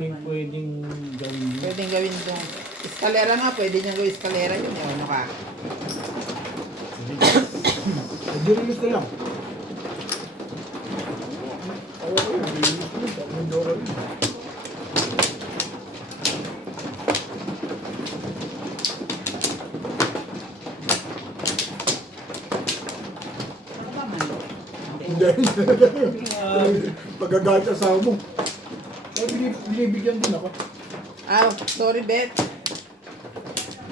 Pwedeng gawin yun. Pwedeng gawin doon. Eskalera nga, pwede niyang gawin eskalera yun. Ano ka? Nag-release na lang. Ayaw ko yun, nag-release na lang. Medyo ako yun. Hindi. Pagkagalit sa asawa mo. Binibigyan din ako. Ah, sorry, Beth.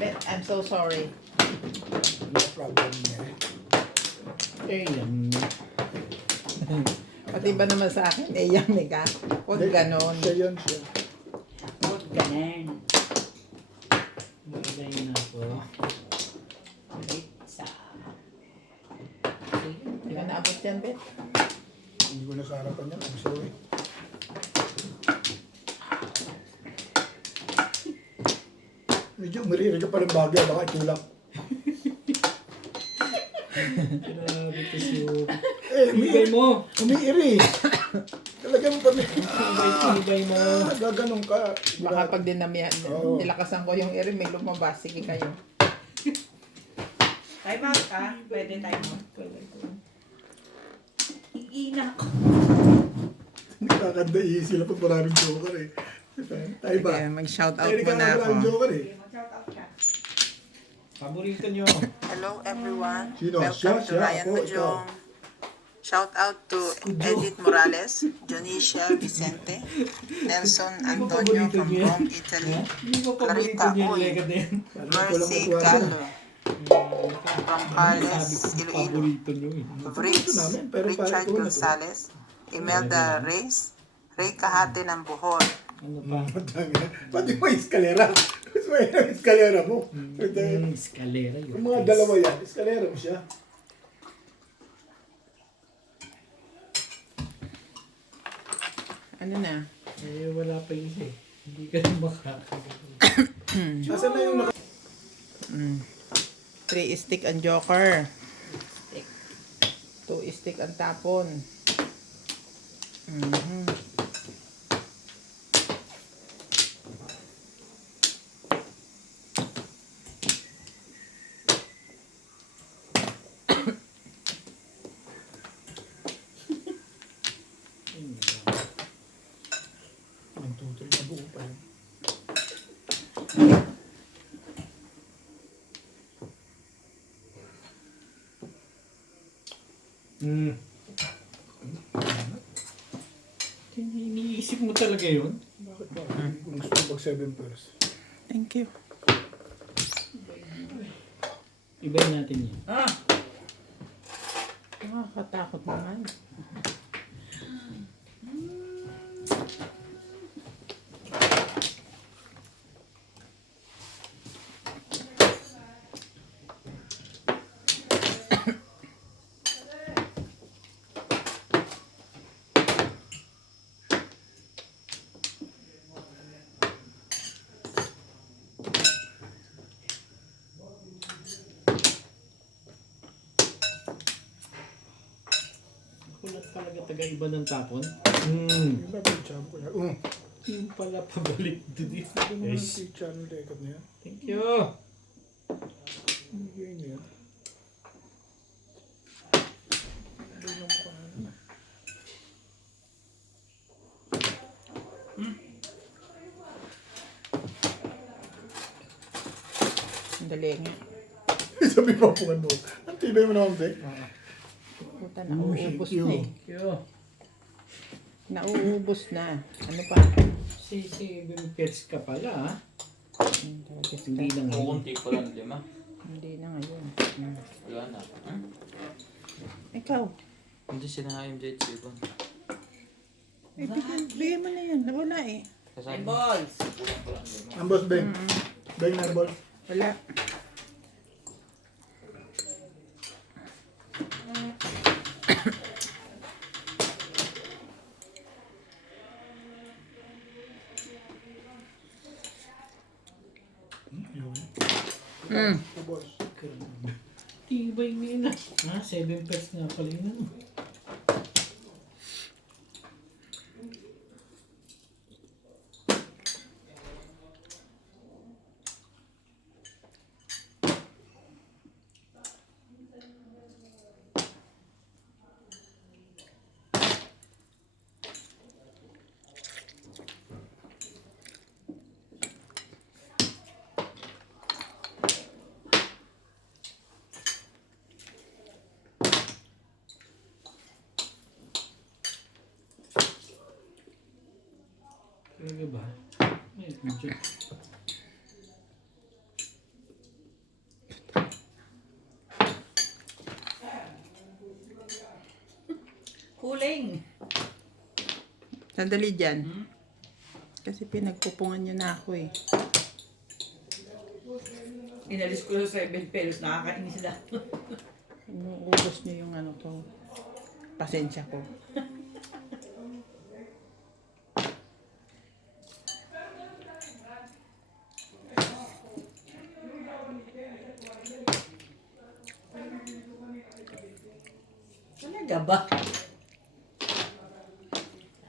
Beth, I'm so sorry. No problem niya. yan. Pati ba naman sa akin, yummy ka? Huwag ganon. Siya yan, siya. Huwag ganon. Magay na ako. Pizza. Hindi ka naabot yan, Beth? Hindi ko nasa harapan yan. I'm sorry. Medyo maririnig ka pa ng bagay. Baka itulak. Grabe to siyo. Umibay mo. Umiiri. Talagang pag... Ibay mo. Gaganong ka. Baka pag dinamihan, Oo. nilakasan ko yung iri, may lumabas. Sige kayo. Time out ka? Pwede time out. Iina ko. Nakakanda sila pag maraming joker eh. Tayo ba? Okay, mag-shoutout Ay, muna ako. maraming joker eh. Mag-shout out ka. Paborito nyo. Hello everyone. Sino? Welcome to Siya? Ryan Ako? Mujong. Shout out to Edith Morales, Jonicia Vicente, Nelson Antonio from Rome, Italy, Hindi ko Clarita paborito nyo yung Uy, lega din. Mercy Gallo, from Carles, Iloilo, Paborito nyo eh. Briggs, Richard Gonzalez, Imelda Reyes, Ray Kahate ng Bohol, Ano pa? Pati mo eskalera. Mas may eskalera mo. Eskalera yun. Kung mga dalawa yan, eskalera mo siya. ano na? Eh, wala pa yun eh. Hindi ka na makakagawa. Asan na yung naka... 3 stick ang joker. 2 stick ang tapon. Ang tutoy na buo pa yun. Iniisip mo talaga yun? Bakit ba? Hindi ko gusto pag 7 pairs. Thank you. Ibayin natin yun. Nakakatakot naman. Kulat talaga taga-iba ng tapon. Yung ba yung channel ko yan? Yung pala pabalik doon eh. Ito naman yung channel record na yan. Thank you. Hindi yun yan. Ano yung mukha na? Dali nga. Sabi pa po ano. Ang tibay mo naman, Bek. Puta, nauubos thank you. na eh. Thank you. Nauubos na. Ano pa? Si pets ka pala ha? Hindi na ngayon. Kukunti ko lang 5. Hindi na ngayon. Wala na. Ikaw. Hindi sila nga MJ7. Eh, bigyan mo na yan. Nawala eh. Kasama. Balls. Kulang ko lang 5. Ang boss, Bek. Bek na ball. Wala. Yun. Boss. Tibay mo yun ah. 7 pets nga pala yun. Talaga ba? Ay, medyo. Kuling. Sandali dyan. Kasi pinagpupungan niyo na ako eh. Inalis ko sa 7 pesos. Nakakainis na. Umuubos niyo yung ano ko. Pasensya ko. Talaga ba?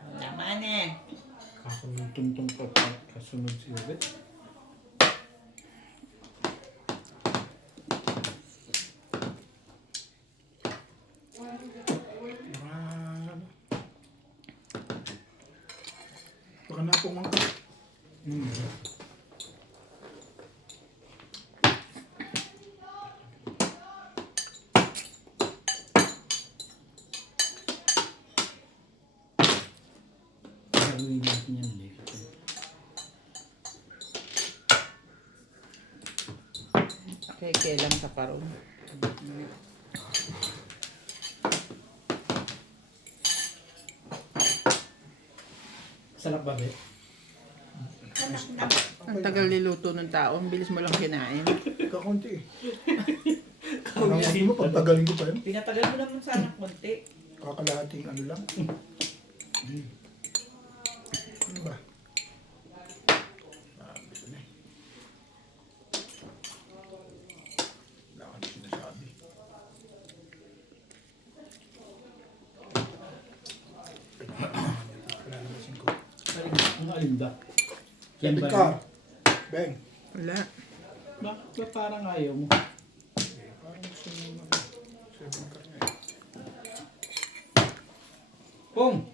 Ang laman eh. Kakulutong-tong pa kasunod si Ubet. Baka na pumangka. Gagawin natin yan ulit. Okay, kailan ka pa ron? Sarap ba, Be? Anak na. Ang tagal niluto ng tao. Ang bilis mo lang kinain. Kakunti eh. Parang hindi mo, pagtagaling ko pa yun. Pinatagal mo naman sana konti. Kakalahating ano lang. Ano ba? Gusto na eh. Wala ka na sinasabi. Wala na masin ko. Ang alinda. Yan Sabi ba? ka. Beng. Wala. Bakit ba parang ayaw mo? Parang gusto mo mag 7 car na eh. Pong!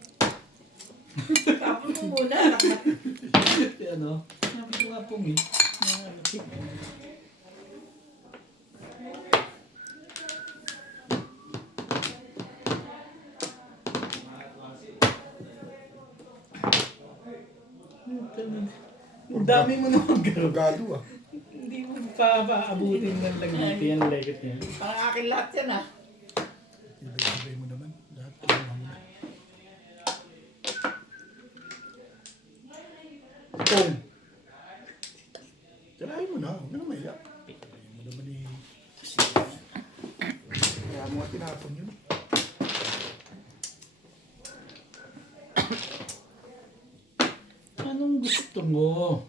Tapos mo muna. Anak na. Ano? Sabi ko nga Pong eh. Ano, ang dami mo naman gano'n. Gado ah. Hindi mo pa-abutin ng lagiti yan, legit yan. Parang akin lahat yan ah. Ibig-ibig mo naman. Lahat kinuha mo na. Pong. Tirahin mo na. Huwag ka na maiyak. Tirahin mo naman eh. Kaya mo nga tinapon yun. Anong gusto mo?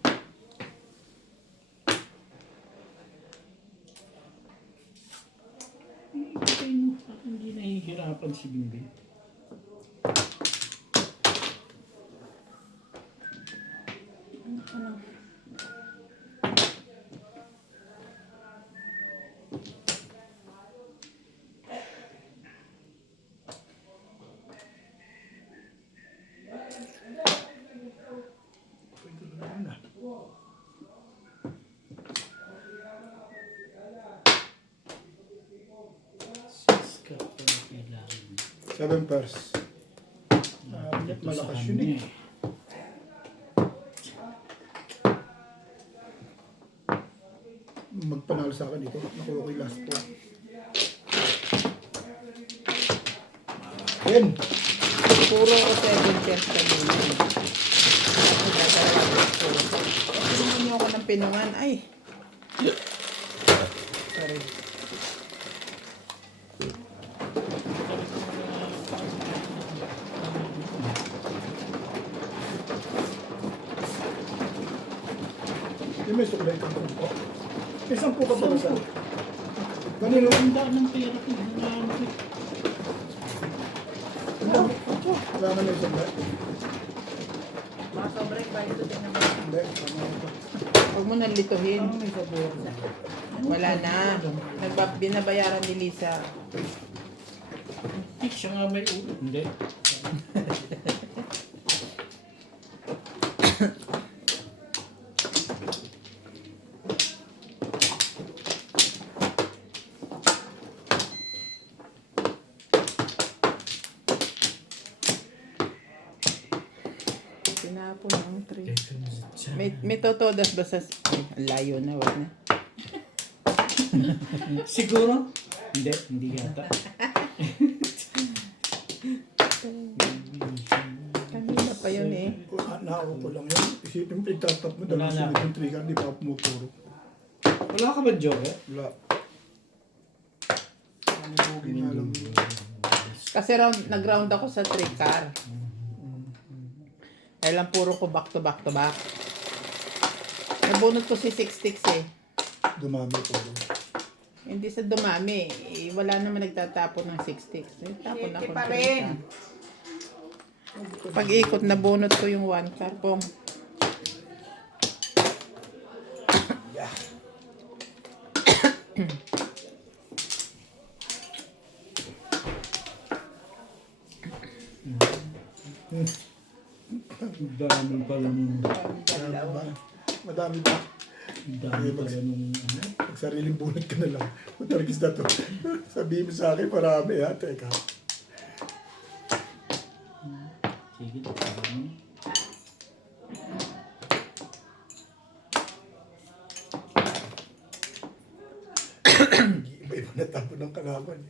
Hindi nahihirapan si Bimbing. Pwede ko naman na. Siska pala kailangan. 7 pairs. Ito Malakas sa yun kanya eh. Magpanalo sa akin dito. Nakuha ko yung last po. Yan. Puro 7 pairs ka muna. Ako dadalawin ko. Pinungan niyo ako ng pinungan. Ay. Sorry. Yung may sukulay ka po. May 10 ka pala sa. Kanino? Ang daan ng pera ko. Wala na may sukulay. Mga sobrang bayo ito din naman. Hindi. Tama ito. Huwag mo nang lituhin. Parang may sabor. Wala na. Binabayaran ni Lisa. Siya nga may ulo. Hindi. Tinapon ang tray. May totodas ba sa... Ay, ang layo na, wag na. Siguro? Hindi yata. Kanina pa yun eh. Nakaupo lang yun. Isipin mo, itatap mo, Wala dalawa na. sunod yung trigger, di ba pumupuro? Wala ka ba joke? Wala. Ano yung okay nga lang yun. Kasi nag-round ako sa 3-car. Kaya lang puro ko back to back to back. Nabunot ko si 6-6 eh. Dumami po. Hindi sa dumami. Eh, wala naman nagtatapon ng 6-6. Tapon ako. Pa rin. Pag ikot, nabunot ko yung 1-car ko. Dami pala nung... Madami ba? Dami pala nung... Ano? Pag sariling bunot ka na lang. Matargis na to. Sabihin mo sa akin, marami ha. Teka. Sige, parang... Iba-iba na tapo ng kalaban.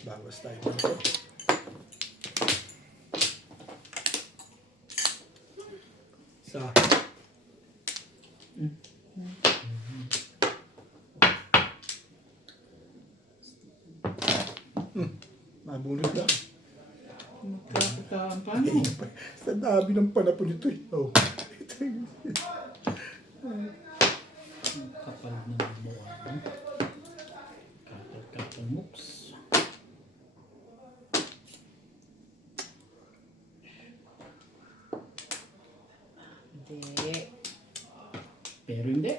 Bawas tayo dito. Sa mabunod na. Magkakataan pa ano? Sa dami ng panapon nito eh. Oh. Kapal na mukha. Kapal mooks. Hindi. Pero hindi.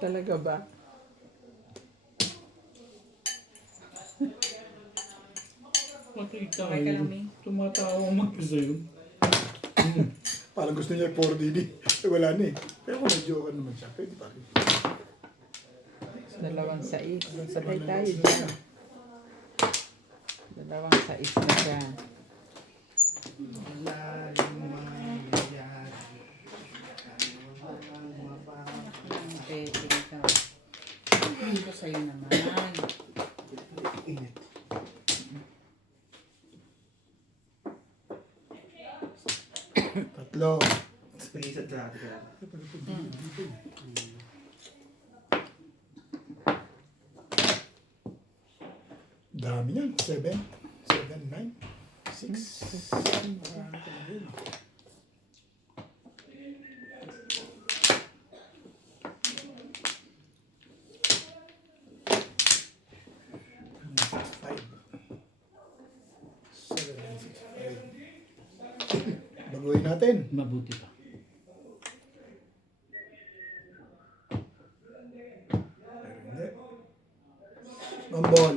Talaga ba? Makita Okay ka lang, May. Tumatawa mag-isa yun. Parang gusto niya 4DD. Eh wala na eh. Pero kung medyo okay naman siya, pwede pa rin. 2-6. Sabay tayo dyan. 2-6 na siya. Okay, sige ka. Hindi ko sa'yo naman. Init. Tatlo. Dami yan. 7, 9, 6. Baguhin natin. Mabuti pa. Hindi. Mambol.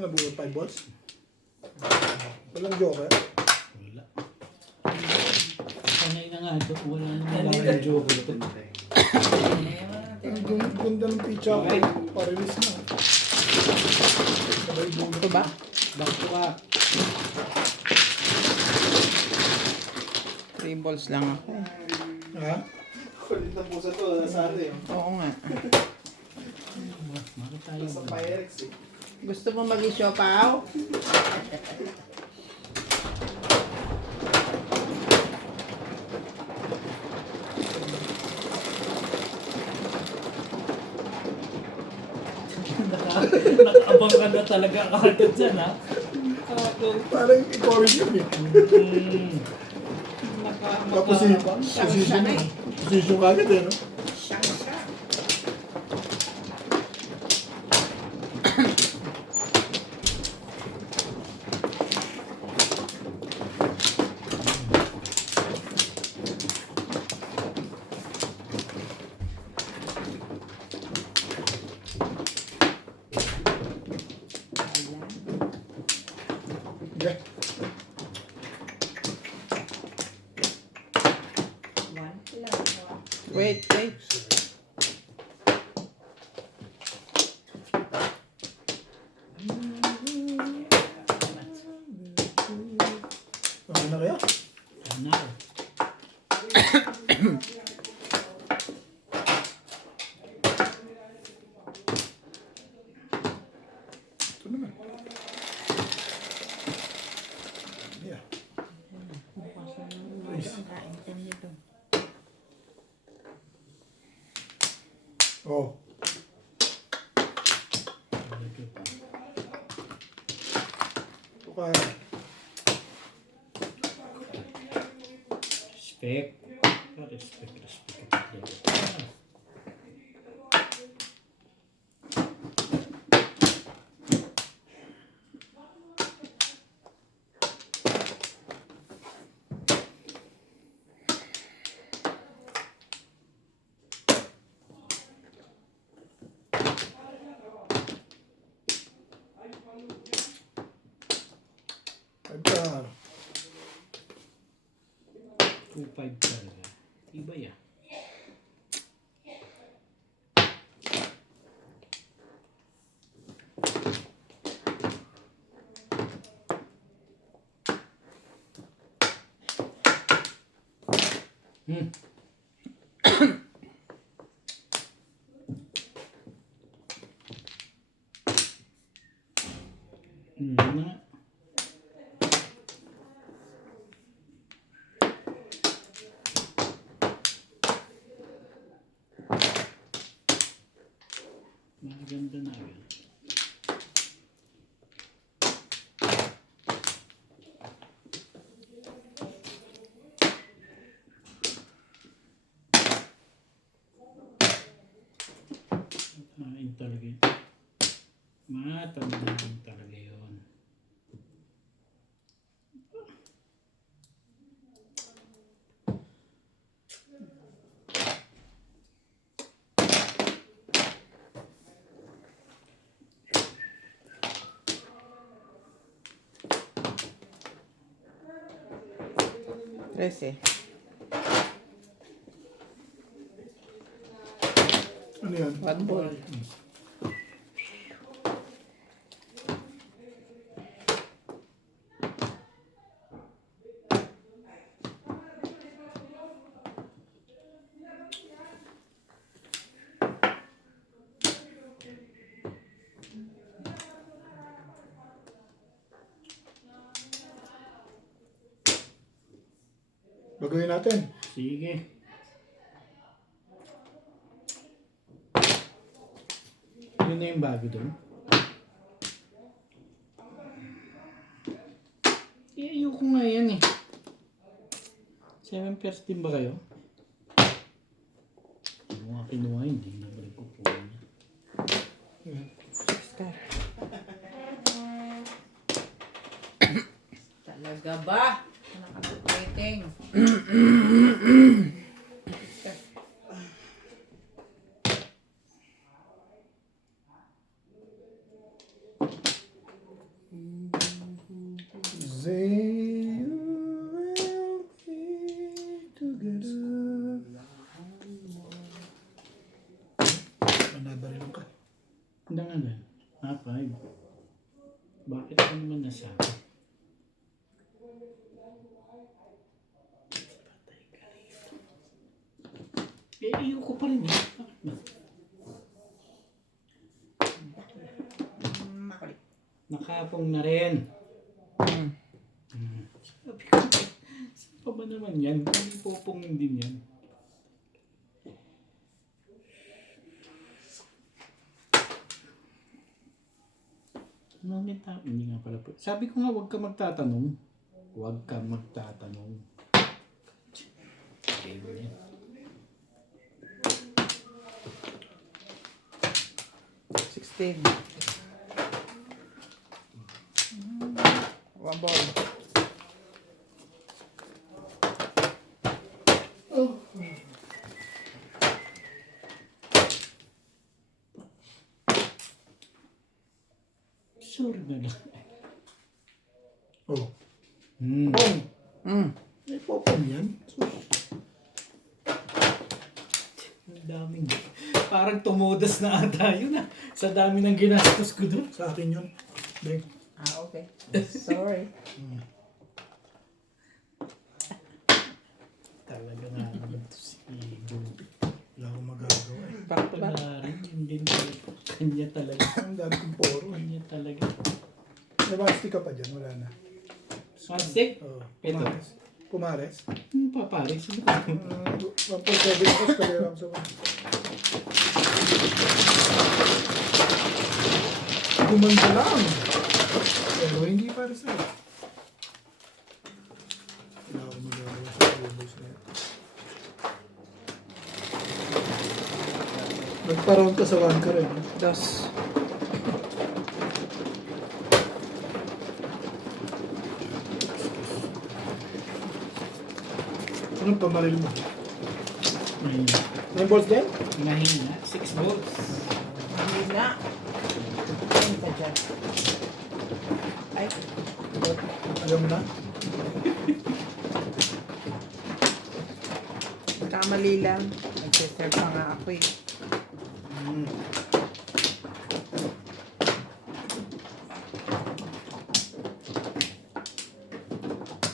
Ano bunot 5 balls? Walang joker. Wala. Sanay na nga ito. Wala na joke ito. Ang ganda ng pitch ako. Pa-release na. Sabay bunot. Ito ba? Back to back. 3 balls lang ako. Ha? Kulit na pusa to, nasa atin. Oo nga. Bakit tayo? Nasa Pyrex eh. Gusto mo mag-isiopaw? Nakaabang ka na talaga kagad dyan, ha? Parang i-courage yun eh. Tapos position na eh. Position kagad eh, no? Siyang siya. Wait. Okay na kaya? Sana. Ito naman. Yeah. Nice. Kain ka nito. Oh. Ito ka. Respect. Respect. Pagka. 2.5 talaga. Iba yan. Na. Maganda na yan. Ayun talaga yun. Matandaan talaga yun. Trece. Ano yan? One ball. Bagawin natin. Sige. Yun na yung bago doon. Ayoko nga yan eh. 7 pairs din ba kayo? Ano nga kinuha, hindi na balik ko po niya. Talaga ba? Nakapag-rating. They will be together. Manabaril ka. Hindi nga na. 5. Bakit ka naman nasabi? Patay ka rito. Ayoko pa rin eh. Bakit ba? Makulit. Nakapong na rin. Sabi ko, saan pa ba naman yan? Hindi popong din yan. Ano nga tao? Hindi nga pala. Sabi ko nga, huwag ka magtatanong. Huwag ka magtatanong. Ayun yan. 16. One ball. Sure na lang. Oh. Hmm. Pong. May popong yan. Sus. Daming. Parang tumudas na ata yun ah. Sa dami ng ginastos ko doon. Sa akin yun. Beng. Okay. Sorry. Talaga nga naman to si Bubi. Wala akong magagawa eh. Back to back. Wala rin, yun din talaga. Kanya talaga. Ang dami kong poro eh. Kanya talaga. May mastic ka pa dyan, wala na. Mastik? Oo. Ito. Pumares. Pumares? Papares. 1.7 ako, kalera ako sa Gumanda lang. Pero hindi para sa wala akong magagawa sa ubos na yan. Nagparoon ka sa 1 ka rin. Dos. Anong pamaril mo? Mahina. 9 balls din? Mahina. 6 volts. Mahina. Ayun pa dyan. Ay. Ayaw mo na? Kamali lang. Nag-serve pa nga ako eh.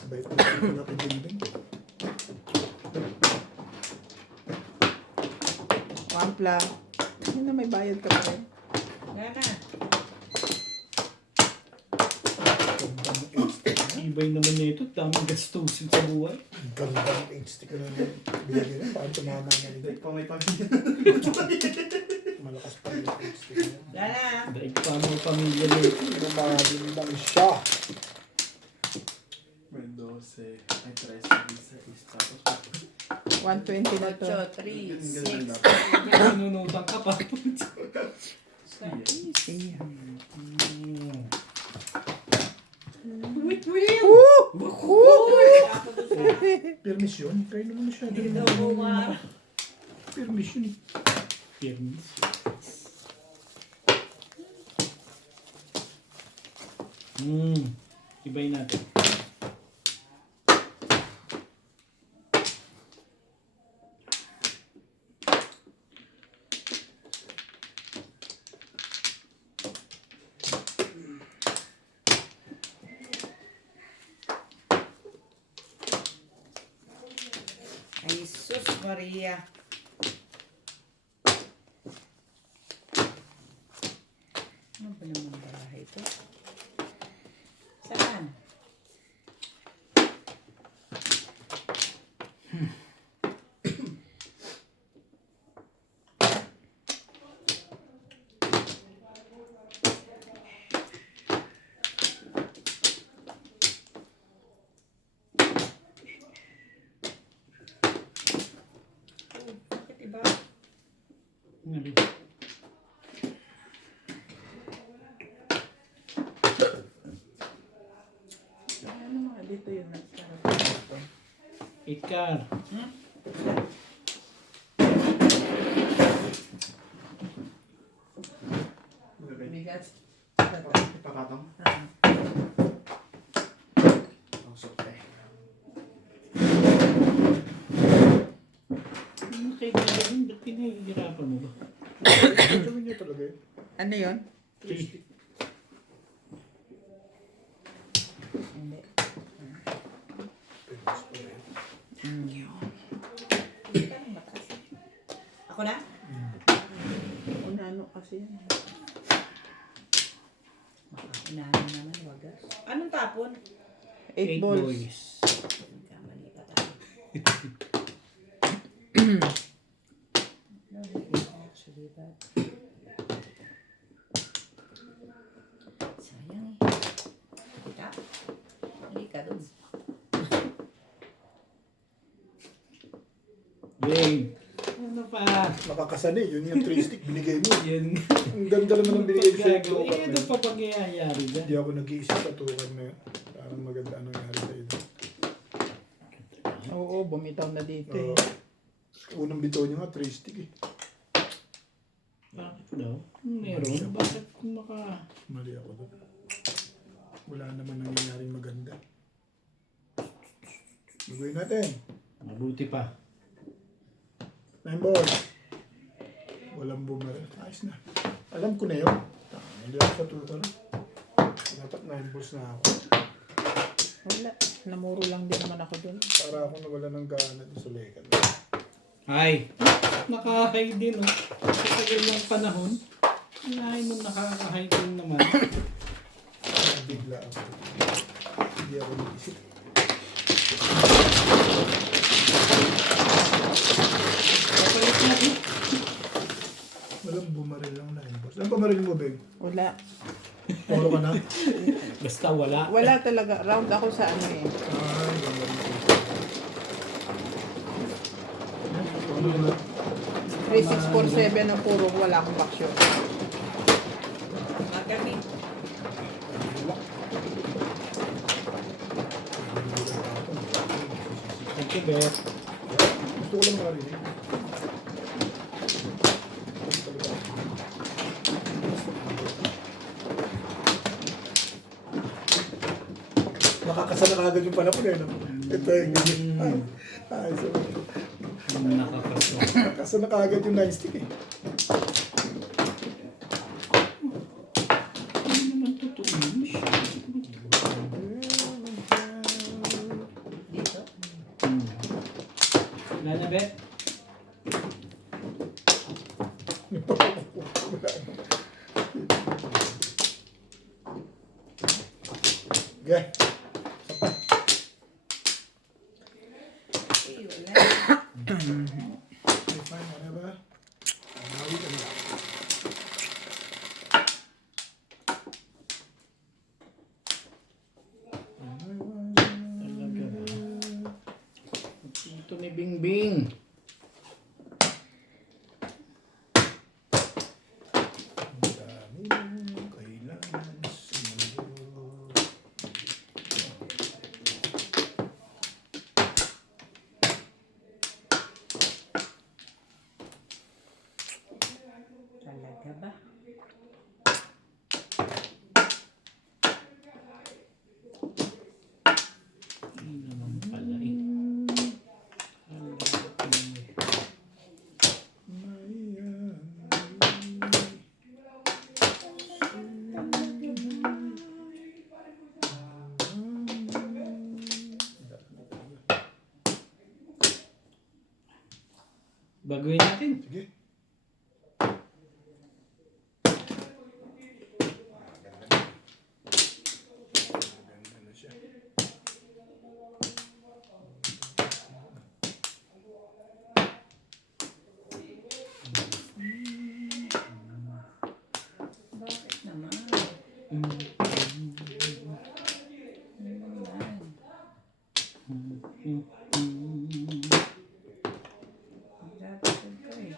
Bait mo na pinabing. Wampla. Yun na may bayad ka pa rin. Wala na. Ibay naman nito. Daming gastusin sa buhay. Ang ganda ng HD ka na binigyan na. Paano tumama na ito? Pa may pamilya. Malakas pa yung HD ka na. Wala na. Daig pa mo pamilya nito. Lumadin lang siya. May 12. May 13. Tapos 120 na to. 3, 6. Nanunutan ka pa. Easy. Wait, wait! Permisyon? Kayo naman siya. Permisyon eh. Permis. Ibay natin. Ay, sus Maria. Ano ba naman bahay ito? Saan? Bakit iba? Ngayon. Ano nga dito yun? Nagkarap dito. Ikar. Bigat. ipakatong. Ang sukay. Ano kaibigan? Ba't pinahihirapan mo ba? Gawin niya talaga yun. Ano yun? Okay. Hindi. Ako na? Unano kasi yan. Unano naman, wagas. Anong tapon? 8 balls. boys. Kamali pa tayo. Actually, but... Sayang eh. Halika. Halika dun. Game. Ano pa? Nakakasanay. Yun yung 3 stick binigay mo. Yan. Ang ganda naman ng binigay sa ito. Gagawin. Ano pa pangyayari dyan? Hindi ako nag-iisip sa tukan na yun. Parang maganda ang nangyari sa iyo. Oo, bumitaw na dito eh. Unang bitaw niya nga 3 stick eh. Bakit daw? Meron? Bakit maka... Mali ako doon. Wala naman nangyayaring maganda. Gagawin natin. Mabuti pa. 9 balls. Walang bumaril. Ayos na. Alam ko na yun. Hindi ako katuto na. Dapat 9 balls na ako. Wala. Namuro lang din naman ako dun. Para ako nawala ng gana doon sa lekan. Ay, nakahay din oh. Sa tagal ng panahon. Ay, nung nakakahay din naman. Bigla ako. Hindi ako nag-isip. Kapalit natin. Walang bumaril lang 9 balls. Ano bumaril mo, Beg? Wala. Polo ka na? Basta wala. Wala talaga. Round ako sa ano eh. Ay, bumaril ko. Ano na? 3647 ang puro. Wala akong baksyon. Thank you, Bet. Gusto ko lang marinig. Makakasana ka agad yung panapon eh. No? Ito yung ganyan. Ay, so, Nakakaso. makakasana ka agad yung 9 stick eh. Hindi naman totoo yun. Dito. Wala na, Bet? Okay. Okay, fine, whatever. Nawi ka na. Talaga ba? Ito ni Bingbing. Ang dami mong kailangan sa mundo. Talaga ba? Hindi naman pala eh. Baguhin natin. Sige. Maganda na siya. Bakit naman? Dapat ko eh.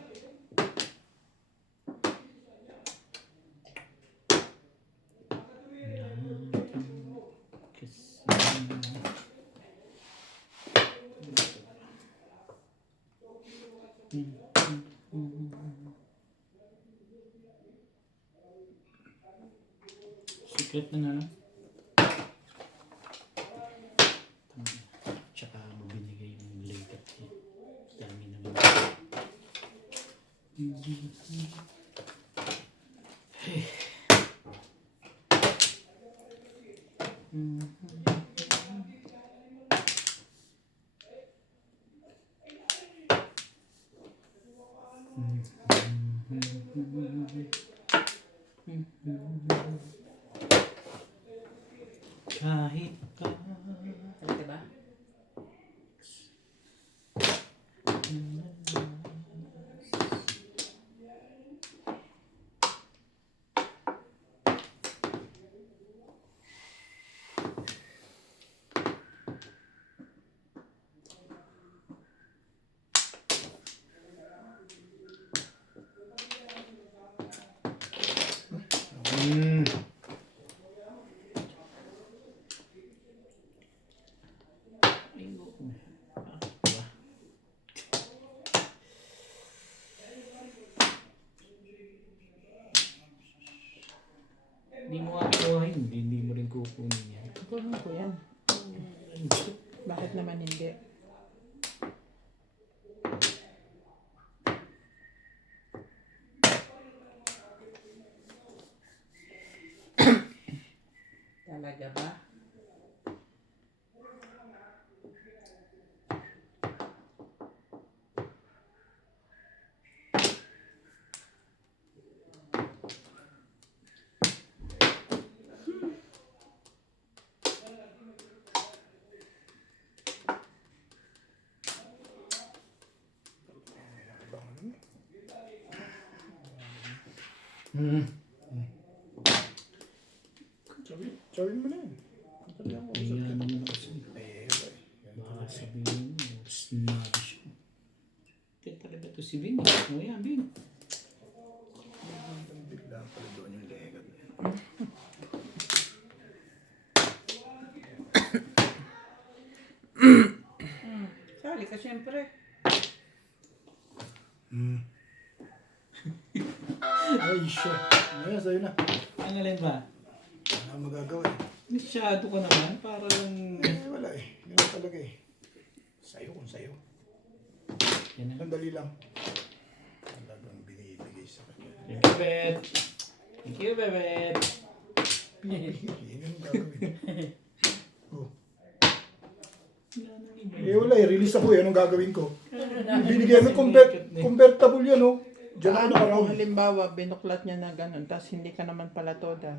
Secret na na lang. Tsaka mo binigay yung later. Dami naman. Hey. Kahit pa Talaga ba? Hindi mo kakakuhain, hindi mo rin kukunin yan. Kukunin ko yan. Bakit naman hindi? Talaga ba? Hmm. Chawin mo na yun. Kaya naman ako sa baka sabihin mo, sinabi siya. Kaya talaga to si Vin. O yan, Vin. Bigla pala doon yung legat na yun. Sali ka syempre. Ay, shit. Ngayon, sa'yo na. Ang alin ba? Wala akong magagawa eh. Masyado ka naman. Para lang... Wala eh. Yun lang talaga eh. Sa'yo kung sa'yo. Yan na. Sandali lang. Talagang binibigay sa kanya. Thank you, Bet. Thank you, Bebet. Yun yung gagawin. Oh. Yan ang iba. Eh wala eh. Release ako eh. Anong gagawin ko? Binigyan mo convertible yan oh. Diyan ako Kung nakaraon. halimbawa, binuklat niya na ganun, tapos hindi ka naman pala todas.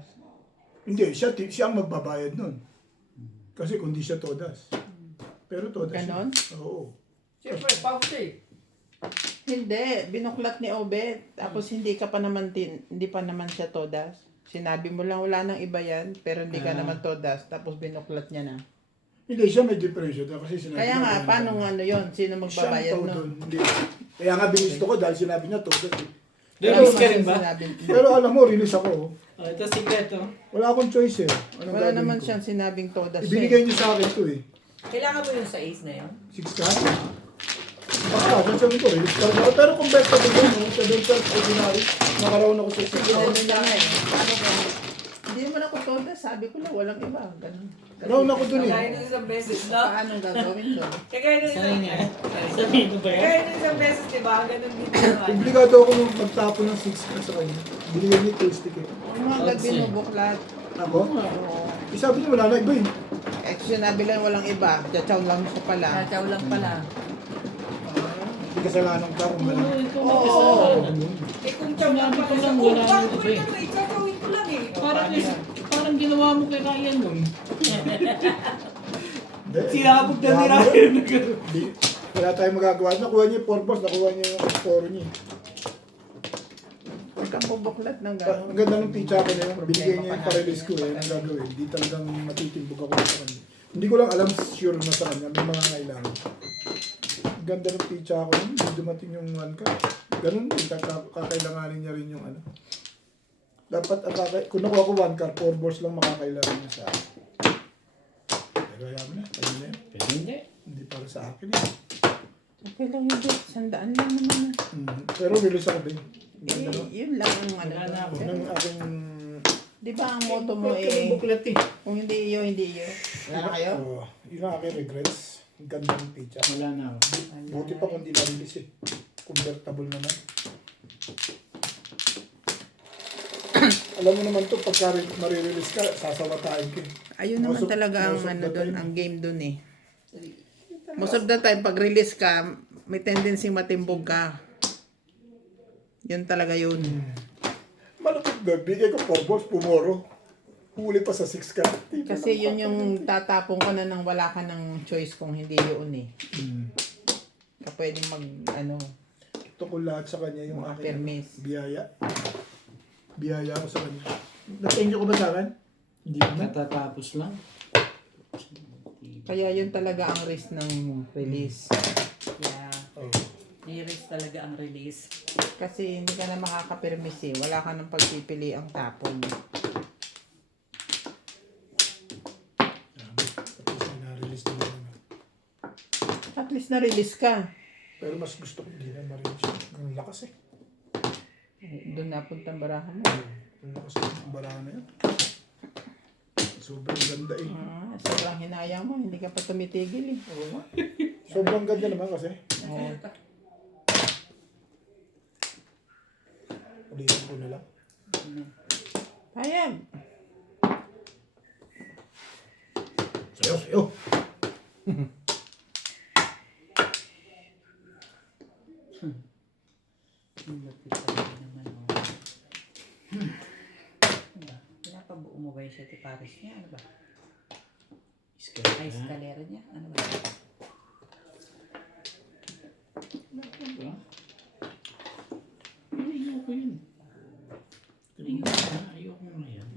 Hindi, siya ang magbabayad nun. Kasi kung di siya todas. Pero todas Ganon? siya. Oo. Siyempre, pausi. Hindi, binuklat ni Obet, tapos hindi ka pa naman hindi pa naman siya todas. Sinabi mo lang wala nang iba yan, pero hindi ka naman todas, tapos binuklat niya na. Hindi, siya may differential. Kasi sinabi Kaya niya, nga, wala paano naman. nga ano yun? Sino Siya ang magbabayad tao nun? doon. Hindi. Kaya nga binisto ko dahil sinabi niya todas eh. Release ka rin ba? Pero alam mo, release ako. oh. Oh, ito secret, oh. Wala akong choice eh. Anong Wala gagawin naman ko? siyang sinabing todas. Ibinigay niyo sa akin to eh. Kailangan mo yung sa ace na yun? 6 ka? Baka, sabi ko, release ka rin ako. Pero kung best ako doon, no? Sa doon sa ordinary, nakaraon ako sa 6. Ano na nga eh. Paano ka? Hindi naman ako todas, sabi ko lang walang iba. Ganun. Raon ako doon Kaya eh. nung isang beses, no? Paano gagawin doon? Kaya nung Sanay isang... niya. Sanay mo ba yan? Kaya nung isang beses, di ba? Ganun dito naman. Komplikado ako nung magtapon ng 6 ka sa kanya. Binigyan niya toast ticket. Yung mga agad binubuklat. Ako? Oo. Sabi niya wala na iba eh. Eh, sinabi lang walang iba. Chachaw lang siya pala. Chachaw lang pala. Hindi kasalanan ka kung wala. Ito Oo. kasalanan mo. Eh kung chaw lang Sinabi ko pala siya, lang, kung wala bakit nang mo iba eh. rin ano, chachawin ko lang eh. Parang ginawa mo kay Ryan nun. Hindi. Sinabog na ni Yaman. Ryan. Hindi. Wala tayong magagawa. Nakuha niya yung purpose, nakuha niya yung score niya. Huwag kang bubuklat ng Ang gano'n. ganda ng pizza ko na yun. Binigay niya yung pa-release ko eh. Ang gagawin. Hindi talagang matitimbog ako sa kanya. Hindi ko lang alam sure na sa kanya. May mga kailangan. Ang ganda ng pizza ko. Hindi dumating yung one ka. Ganun din. Kakailanganin niya rin yung ano. Dapat kung nakuha ko one car, 4 balls lang makakailangan niya sa akin. Pero ayaw mo na. Ayun na yun. Pero hindi. Hindi para sa akin eh. Okay lang yun. 100 lang naman. Pero release ako din. Eh, yun lang ang ano. Wala na ako. Yun ang aking... Di ba ang motto mo eh, Buklat eh. kung hindi iyo, hindi iyo. Wala na kayo? Yun ang aking regrets. Ang ganda ng pizza. Wala na ako. Buti pa kung di na-release eh. Convertible naman. Alam mo naman to, pagka marirelease ka, sasawatain ka. Ayun naman talaga ang ano doon, ang game doon eh. Most of the time, pag release ka, may tendency matimbog ka. Yun talaga yun. Malapit na, bigay ko 4 balls, pumoro. Huli pa sa 6 ka. Kasi yun yung tatapong ka na nang wala ka ng choice kung hindi yun eh. Ka pwedeng mag, ano, Ito ko lahat sa kanya yung aking permis. biyaya. Biyaya ko sa kanya. Na-thank you ko ba sa akin? Hindi naman. Natatapos lang. Kaya yun talaga ang risk ng release. Yeah. Oh. Nearest talaga ang release. Kasi hindi ka na makaka-permis eh. Wala ka ng pagpipili ang tapon. Tapos na-release na naman. At least na-release ka. Pero mas gusto ko hindi na ma-release. Ang lakas eh. Doon napunta ang barahan mo. Ang lakas ng barahan na yan. Sobrang ganda eh. Sobrang hinayang mo. Hindi ka pa tumitigil eh. Oo nga. Sobrang ganda naman kasi. Oo. Ulitin ko na lang. Payag. Sa'yo. Ang lapit talaga naman, oh. Ano ba? Pinapabuo mo ba yung Siete Pares niya? Ano ba? Ay, eskalera niya? Ano ba? Diba? Ayoko yun. Ayoko na yan.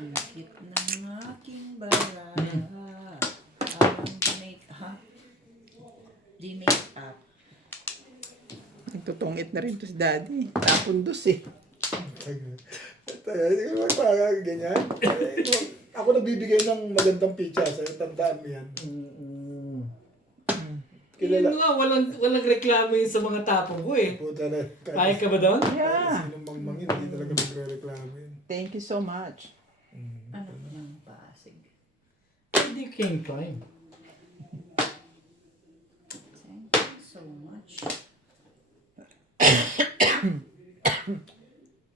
Ang cute ng aking bala. Parang di-make up. Di-make up. Nagtutungit na rin to si daddy. Tapon dos eh. Hindi ko parang ganyan. Ako nagbibigay ng magandang pizza sa'yo. Tandaan mo yan. Kilala. Kilala. Walang reklamo yun sa mga tapong ko eh. Puta na. Kaya ka ba doon? Yeah. Sinong mangmangin, hindi talaga magre-reklamo yun. Thank you so much. Ano ng Pasig? Hindi king crime. Thank you so much.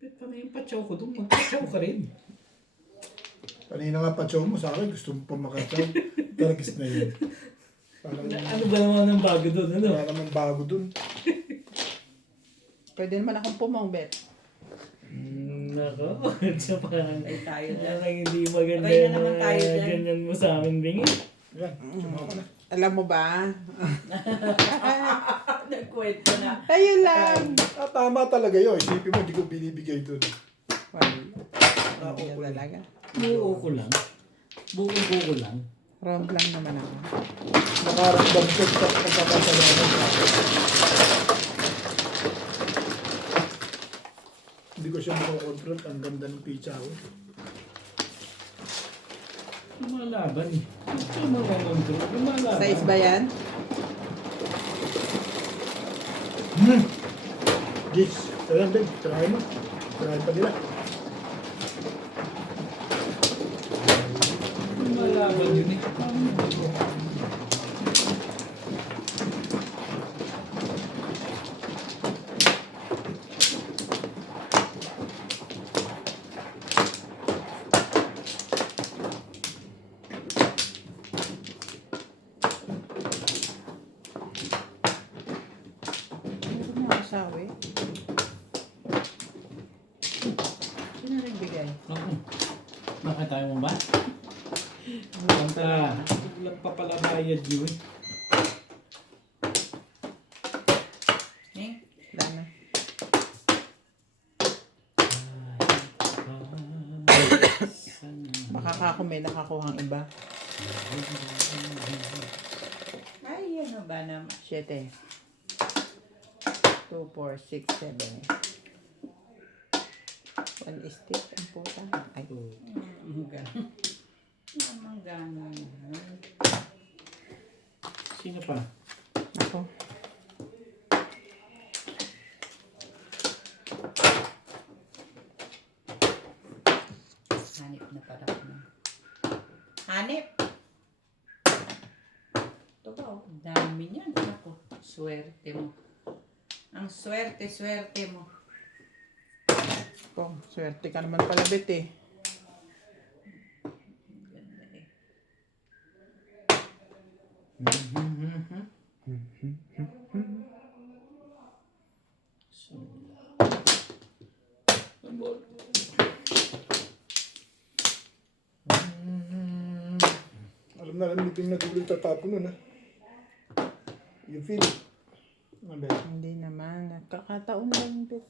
Ba't pa na yung patsaw ko doon? Magpatsaw ka rin. Kanina nga pa mo sa akin, gusto mo pa makatsaw. Targis na yun. Parang Ano ba naman ang bago doon? Ano? wala namang bago dun. Pwede naman akong pumawbet. Nako. So parang Ay tayo dyan. parang hindi maganda Okay na naman tayo na dyan. ganyan mo sa amin, Bingi. Yan, sumama ka na. Alam mo ba? Nagkwento na. Ayun lang. Tama talaga yun. Isipin mo, hindi ko binibigay dun. Well, hindi na talaga. Buo ko lang. Buo ko lang. Round lang naman ako. Nakaramdam ko sa pagkakasalanan sa akin. Hindi ko siya makakontrol. Ang ganda ng pizza ko. Lumalaban eh. Ito mga nandun. Lumalaban. Size ba yan? Gis, ayan din. Try mo. Try pa nila. Lumalaban yun eh. Meron na asawi. Sino nagbigay? Ako. Nakita mo ba? Basta, lang pa pala bayad yun. Eh? Wala na. Baka ako may nakakuhang iba. Ay, ano ba naman? 7. 2, 4, 6, 7. 1 is tip ang puta. Ay, Ang gano'n. Ang gano'n. Sino pa? ako. Hanip na pala ko na. Hanip! Ito ba? Oh. Dami niyan. Ako, swerte mo. Ang swerte mo. Kung swerte ka naman pala, Bet eh. Ganda eh. Alam na, hindi na dulo tatapon nun, ha? You feel it? Ano ba? Hindi naman. Kakataon lang, Bet.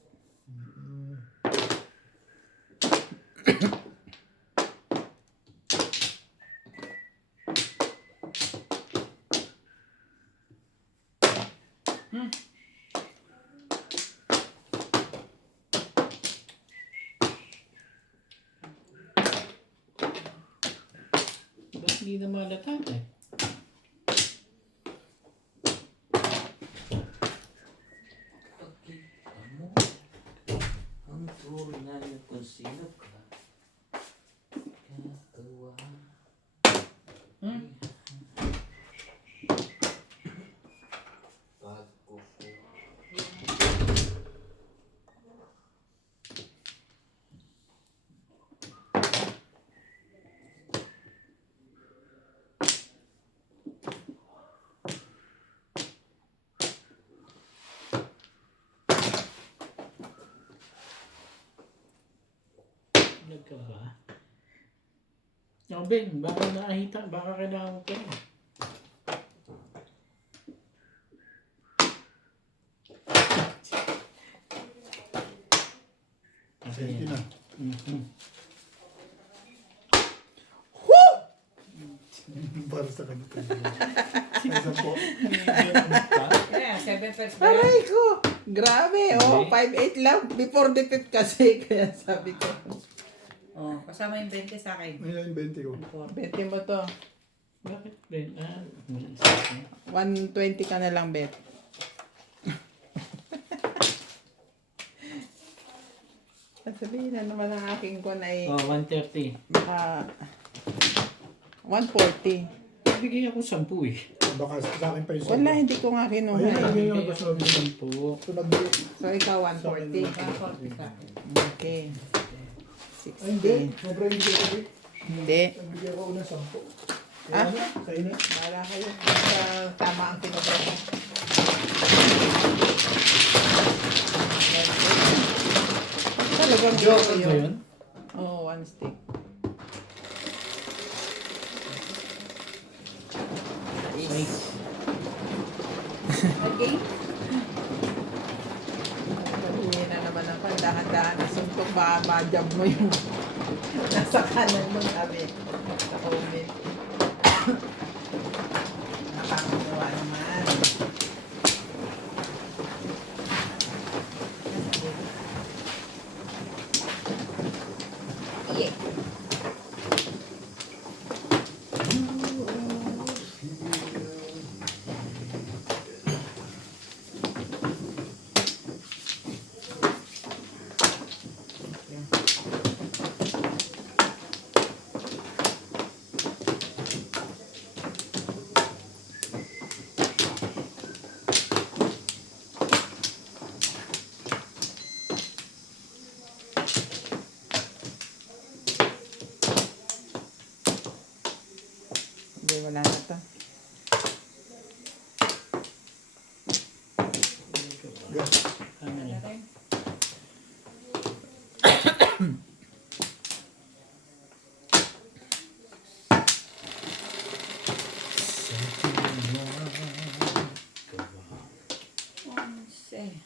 Ba't hindi na malatan eh? Pagkita mo ang tunay na kung sino ka, katawa. ka ba? O, Ben, baka nakahita, baka kailangan ko. Safety na. Mhm. Para sa kanya. Isa po. Yeah, 7 first ba? Aray ko! Grabe, oh. Hindi. 5'8 lang. Before the 5th kasi. Kaya sabi ko. Oh, kasama yung 20 sa akin. Ayun yung 20 ko. 20 mo to. Bakit, Ben? Wala sa akin. 120 ka na lang, Bet. Sabihin na naman ang aking kon ay Oh, 130. baka 140. Bigyan ako 10 eh. Baka sa akin pa yung Wala, hindi ko nga kinuha. Ayun, eh. ayun yung Bigyan gusto ako mo. 10. So, nag- So, ikaw 140. 140 sa akin. Okay. Ay, hindi. 60. Sobra yung bigay ko. Hindi. Nagbigay ko una 10. Ah? Ano? Sa ina. Wala kayo. Basta tama ang kinobra ko. Talagang Joke ito ba yun? Oo, 1 stick. Nice. Okay? Sabihin na naman ang pandahan-dahan na suntok ba ma-jab mo yung nasa kanan mo sabi. Sa comment. Nakakamuha naman. Yeah. Hindi, wala na to. Ano yan? Say.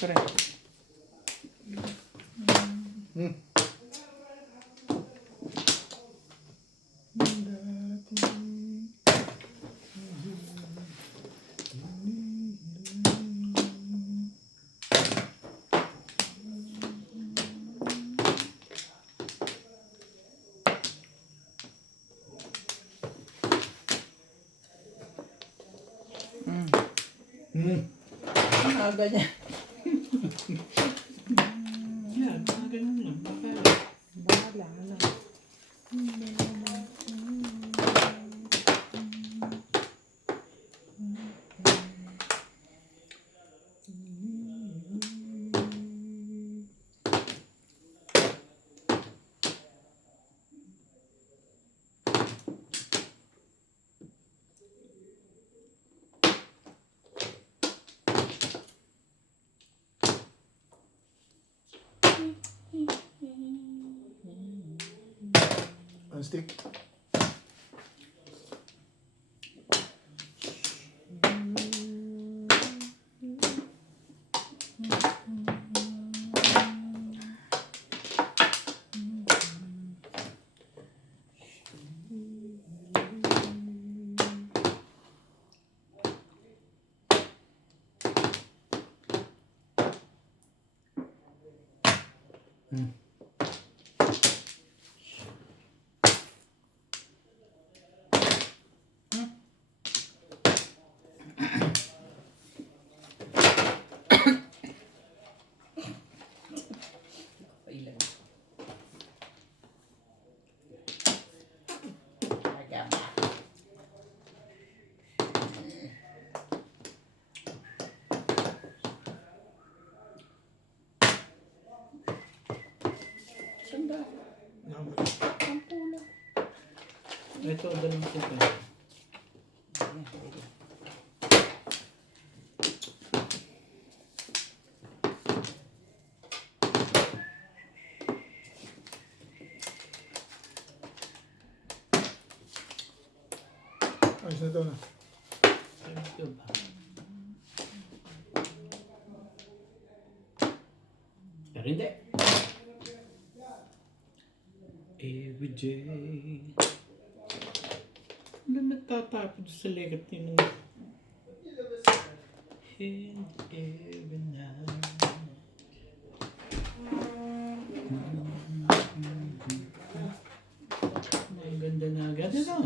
Correct. Ang aga niya. Yan, mga ganun lang. Baka Bahala ka na. One stick. Ilan. Ito, dalawang kita. Ayan, pwede. Ayos na ito na. Ito ba? Pero hindi. Every day. Ano nagtatapos sa legat niya ng... And every night. Ang ganda na agad. Ano?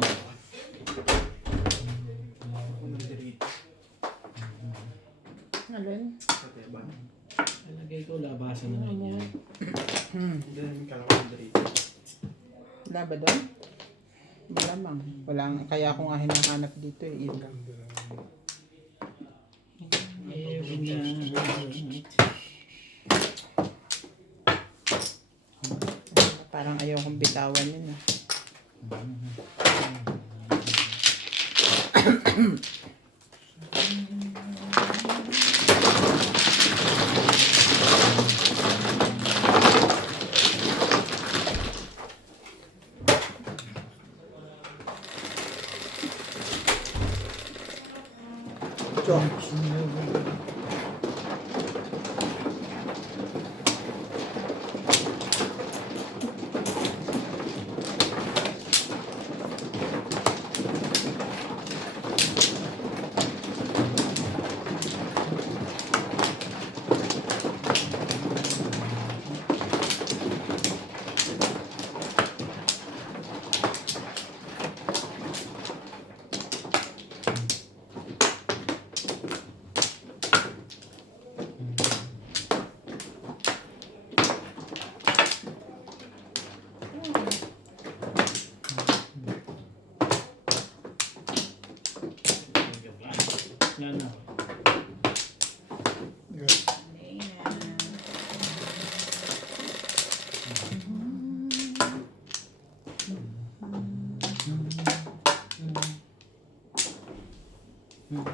Alin? Ate, ba? Talagay ko, labasan naman yan. Hindi namin kalawang dito. Wala ba doon? Malamang. Walang, kaya ako nga hinahanap dito eh. Yun. Every night. Parang ayaw kong bitawan yun ah. Yan na.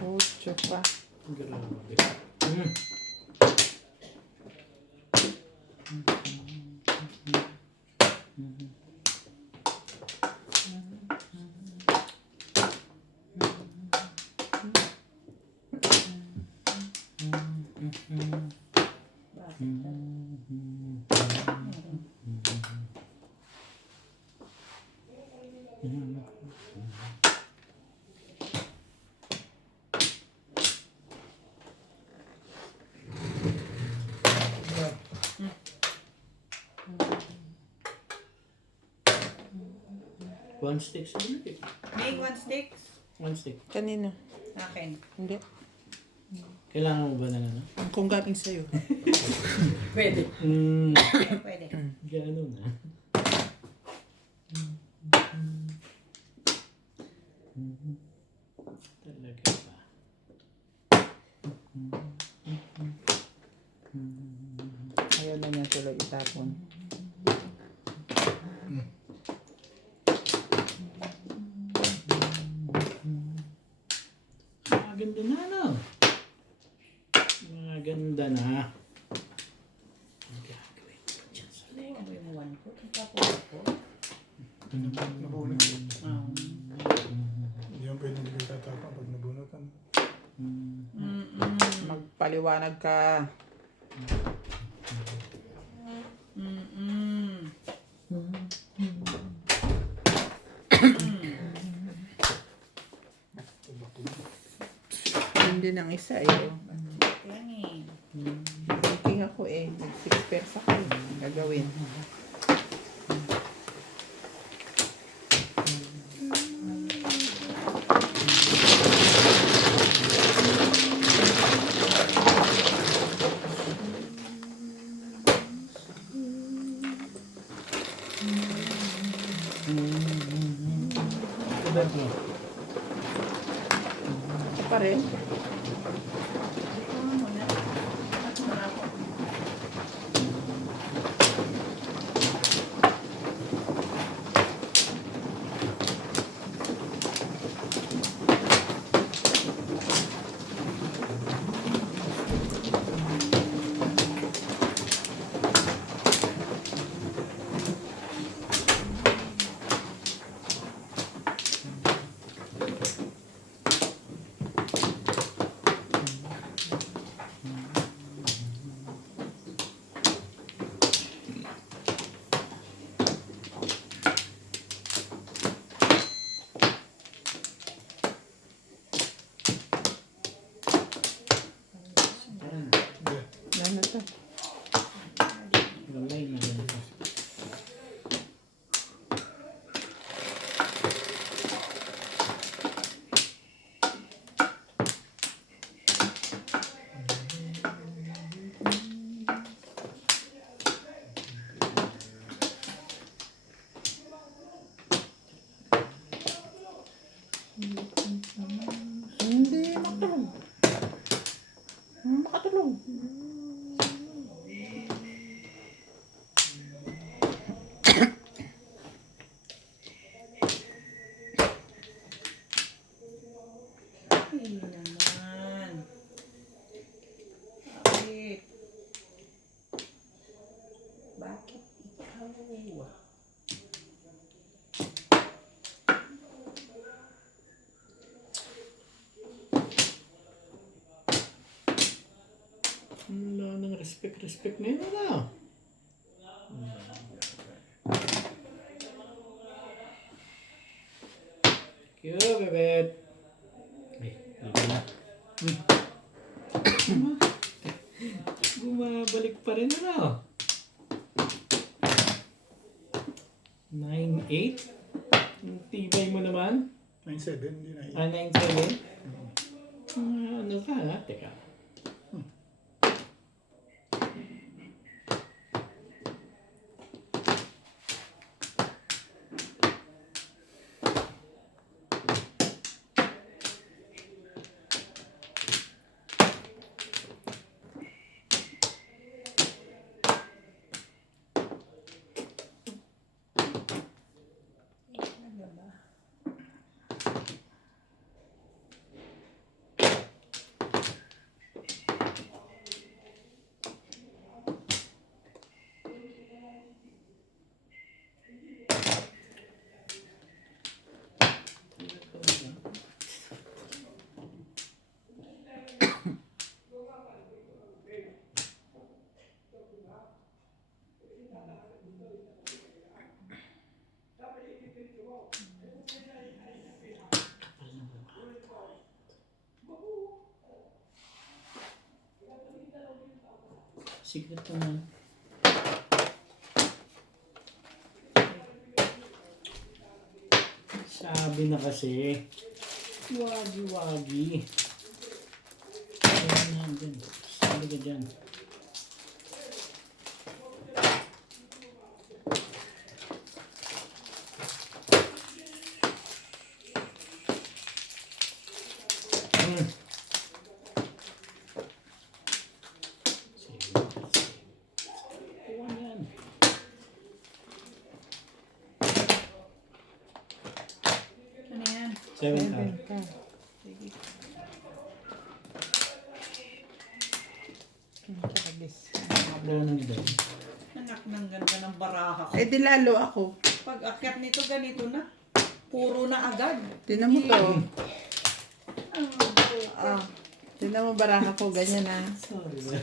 Ocho pa. Grabe. One stick siguro eh. Make one sticks. One stick. Kanino? Akin. Hindi. Kailangan mo ba na ano? Kung galing sa'yo. Pwede. Pwede. Gano'n na. Talaga ba? Ayaw na niya tuloy itapon. Maganda na no? Maganda na. Ang gagawin ko dyan sa leg. Ano yung one ko? Tapos ko. Nabunot. Ah. Hindi yung pwede hindi kayo tatapang pag nabunutan. Magpaliwanag ka. Hindi ng isa eh. Yan eh. Thinking ako eh. Nag-six pairs ako eh. Gagawin. Pa rin. Hindi makatulog. Makatulog. Ay naman. Bakit? Bakit ikaw? Wala nang respect na yun, ano? Thank you, bebet. Ay, dito na. Bumabalik pa rin, ano? 9-8? Ang tibay mo naman? 9-7, hindi na. 9-7? Ano ka, ha? Teka. Secret naman. Sabi na kasi, wagi-wagi. Ayan na, dyan. Sabi ka dyan. Ano yan? 7 ka. Ka. Kakagis. Wala nang doon. Anak ng ganda ng baraha ko. Eh di lalo ako. Pag akyat nito, ganito na. Puro na agad. Tinan mo to. Ah, Ah. Tinan mo baraha ko, ganyan na. Sorry na.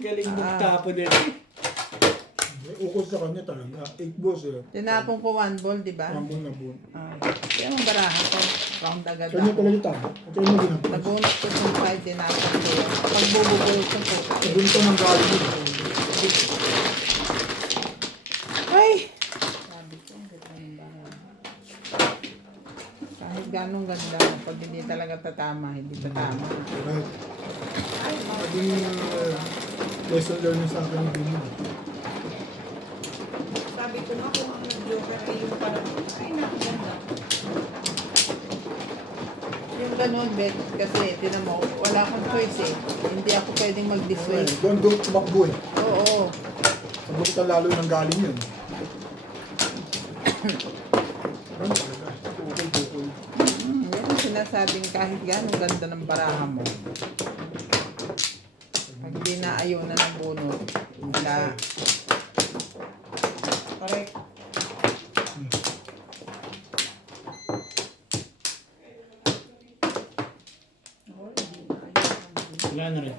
Galing magtapo din. Ukos sa kanya talaga. 8 balls eh. Tinapon ko 1 ball, di ba? Rambol na buwan. Ah. Tinan mo baraha ko. Round agad Kanya ako. talaga tayo. At kaya mo ginagawa. Nabunot ko kung 5, tinapon ko. Pag bububulot ko. Doon ka ng galing yun. Ay! Sabi ko, ang ganda ng baraha. Kahit ganong ganda, pag hindi talaga tatama, hindi tatama. Right. Naging lesson learning sa akin din yun. sabi ko nga kung ang nag-joker ay yung parang, ay nakaganda. Yung ganun, Bet, kasi tinan mo, wala akong choice eh. Hindi ako pwedeng mag-dissuade. Doon tumakbo eh. Oo. Sa bukitan lalo ng galing yun. Parang talaga. Bukol. Yan ang sinasabing kahit ganong ganda ng baraha mo. Pag hindi na ayaw na ng bunot, wala. Correct. Oh, hindi na ayaw. Wala na rin.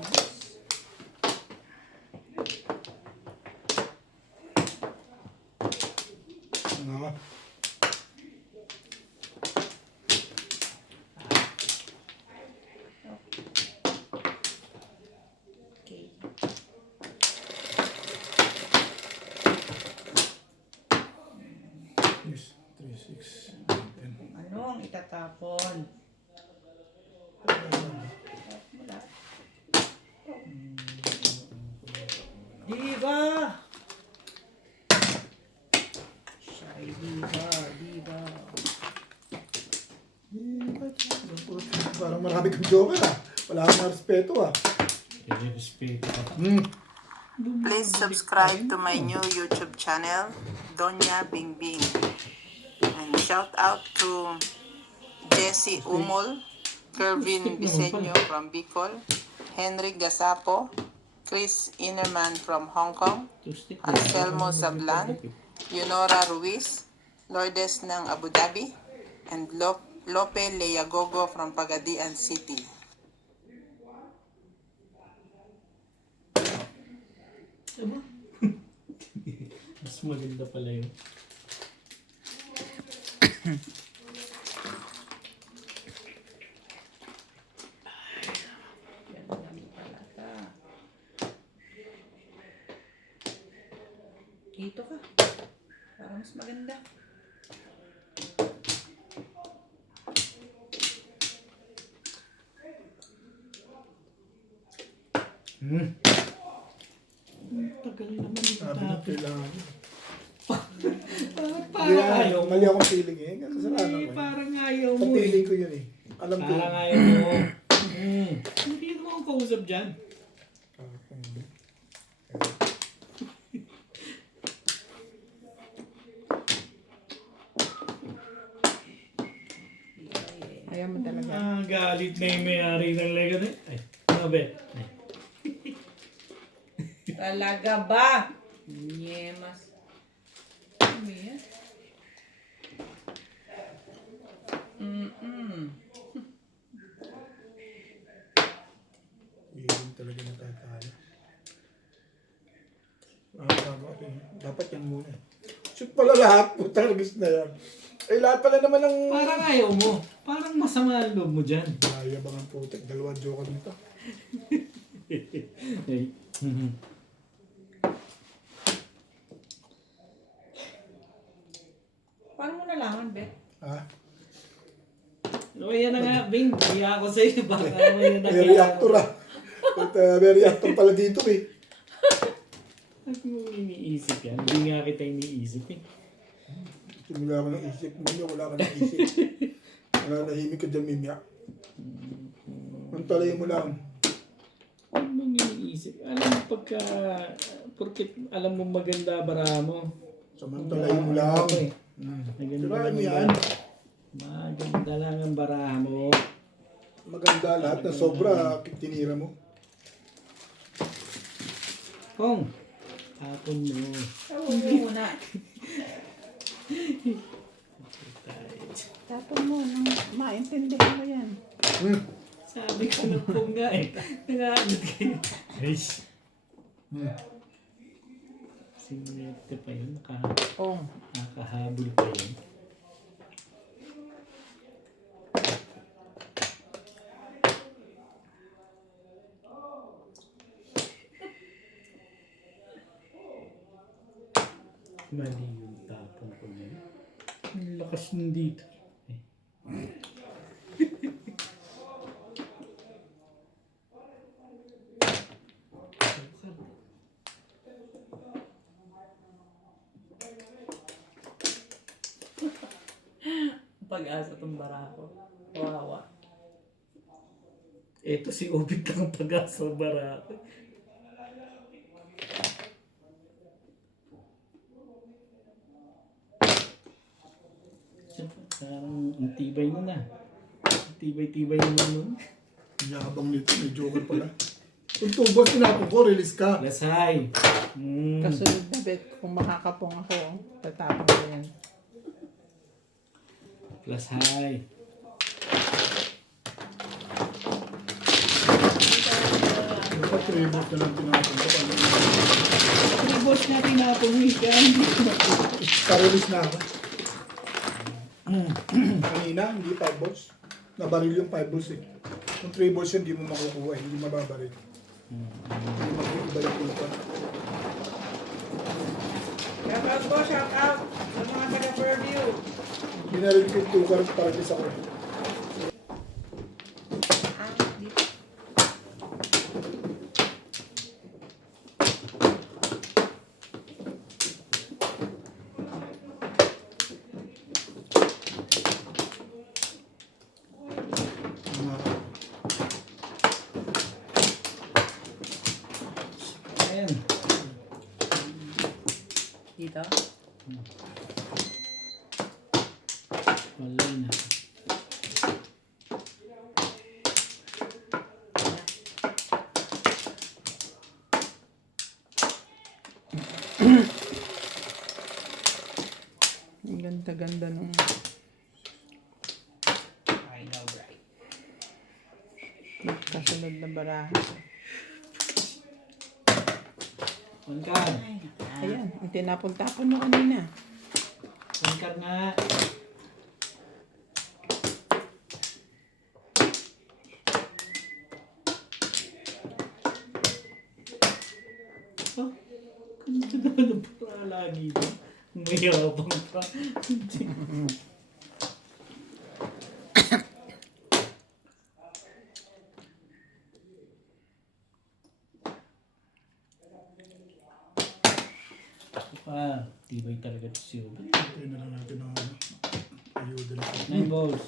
Ano ka? Okay. Yes. 3, 6, 10. Ano ang itatapon? Wala. Diba? Siya ay diba. Parang marami kang joker ah. Wala kang respeto ah. Respeto ka pa. Please subscribe to my new YouTube channel, Donya Bingbing. And shout out to Jesse Umol, Kervin Biseño from Bicol, Henry Gasapo, Chris Innerman from Hong Kong, Anselmo Zablan, Yunora Ruiz, Lourdes ng Abu Dhabi, and Lope Leagogo from Pagadian City. Aba? Mas maganda pala yun. Dito ka. Para mas maganda. Tagal naman yung Sabi na kailangan. Parang ayaw mo. Mali akong feeling eh. Kasalanan ko. Parang ayaw mo. Sa feeling ko yun eh. Alam ko yun. Parang ayaw mo. Hindi mo akong kausap dyan. Ayaw mo talaga. Galit na yung may-ari ng Lego. Ay, mabet. Ay. Talaga ba? Nyemas. Ano yan? Yun talaga natatalo. Dapat yan muna. Shoot pala lahat. Putang gusto na yan. Eh lahat pala naman ng... Parang ayaw mo. Parang masama ang loob mo dyan. Ayabang ang putik. Dalawang joker dito. Ay. Paano mo nalaman, Beth? Ha? O yan na nga, Bing. Hiya ako sa'yo. Baka mo yun May reactor ah. May reactor pala dito eh. Bakit mo iniisip yan? Hindi nga kita iniisip eh. Wala ka ng isip. Mimya, wala ka ng isip. Nanahimik ka dyan, Mimya. Mantalay mo lang. Ano mong iniisip? Alam mo pagka... Porkit alam mo maganda bara mo. Samantalay mo lang. Maganda Sirain mo lang yan. Maganda lang ang bara mo. Maganda lahat na sobra tinira mo. Kong, tapon mo. Tawag mo muna. Tapon mo nang maintindihan mo yan. Sabi ko ng Kong nga eh. Nakaanod kayo. Guys. Sinete pa yun. Oh. Nakahabol pa yun. Mali yung tapon ko na yun. Ang lakas nun dito. Pag-asa itong barako. Wawa. Eto si Obit lang ang pag-asa barako. Parang ang tibay mo na. Ang tibay-tibay naman nun. Yabang nito, may joker pala. Kung tubos tinapon ko, release ka. Lasay. Kasunod na bet, kung makakapong ako, tatapon ko yan. Plus high. Dapat tribute na lang tinapon ko. Reboss na tinapong weekend. Pa-release na ako. Kanina, hindi 5 balls. Nabaril yung 5 balls eh. Kung 3 balls yun, hindi mo makukuha eh. Hindi mababaril. Hindi makukuha yung pulpa. Shout out po, shout out. Sa mga taga-Fairview. Binaril ko yung 2 cards para sa ako. Dito. dito? Wala na. Ang ganda-ganda nung I know, right? kasunod na baraha. Angkad. Ayan, ang tinapon-tapon mo kanina. Angkad nga. Oh, ganda naman ang para lagi ba? Mayabang pa. Tibay talaga ito si Ubi. Hintayin na lang natin ang ayuda lang. 9 balls.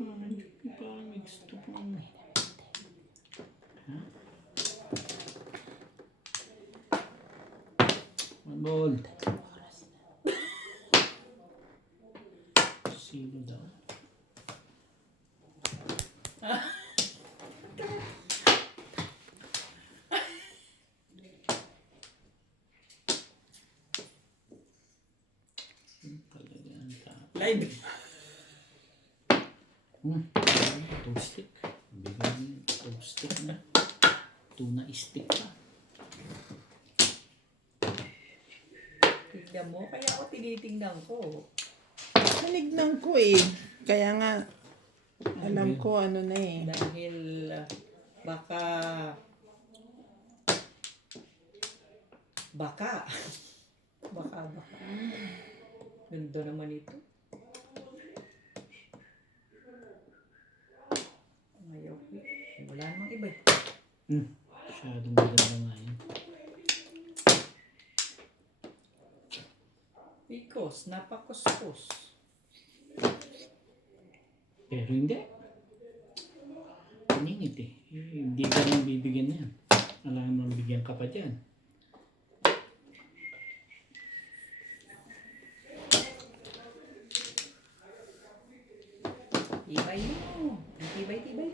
Parang may gusto pang... One ball. Sino daw? Live! Toe stick. Bigyan mo toe stick na. Tuna stick pa. Tignan mo, kaya ako tinitingnan ko. Nanignan ko eh. Kaya nga, alam ko ano na eh. Dahil baka baka ganda naman ito. Ayaw ko eh. Wala namang iba eh. Masyadong maganda nga yun. Because napakuskus. Pero hindi. Piningit eh. Hindi ka nang bibigyan na yan. Alam mo bigyan ka pa dyan. Tibay mo. Tibay mo.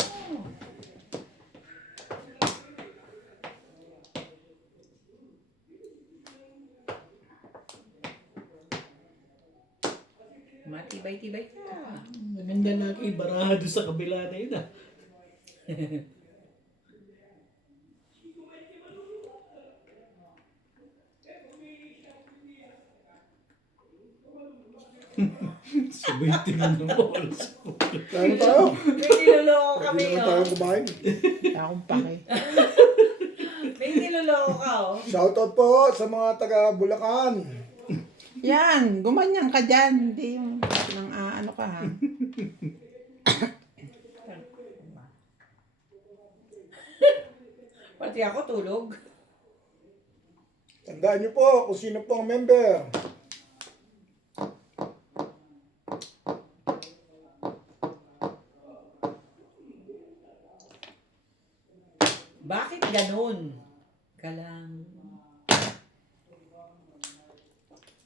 Matibay-tibay ka. Maganda lagi. Baraha doon sa kabila na yun ah. Sabay tingin ng balls. Kaya tayo. May niloloko kami, Hindi naman oh. tayo kumain. Wala akong pake. May niloloko ka, oh. Shoutout po sa mga taga Bulacan. Yan, gumanyan ka dyan. Hindi yung nang ano ka ha. Pati ako tulog. Tandaan niyo po kung sino po ang member. Bakit ganun? Kalang...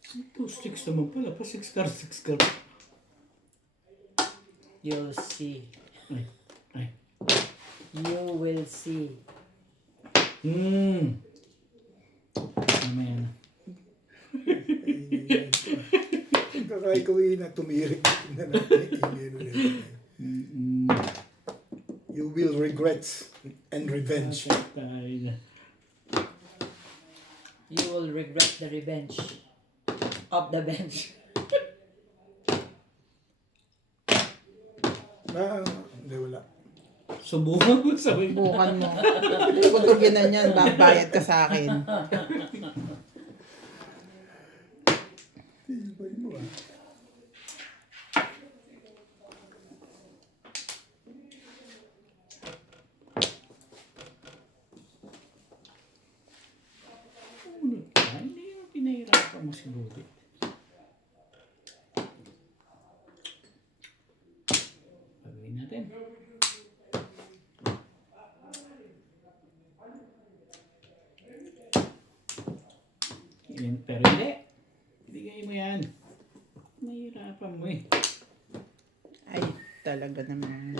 2 sticks naman pala. Pa 6 cards, 6 cards. You'll see. Ay. You will see. Mamaya na. Kakaikuwi na tumirik na natin email ulit. You will regret and revenge. Tayo na. You will regret the revenge of the bench. Hindi, wala. Subukan mo sabay. Bukan mo. Kutugin na yan, babayad ka sa akin. Tibay mo ah. Hindi mo pinahirapan mo si Rudy. Pagawin natin. eh. Ay, talaga naman.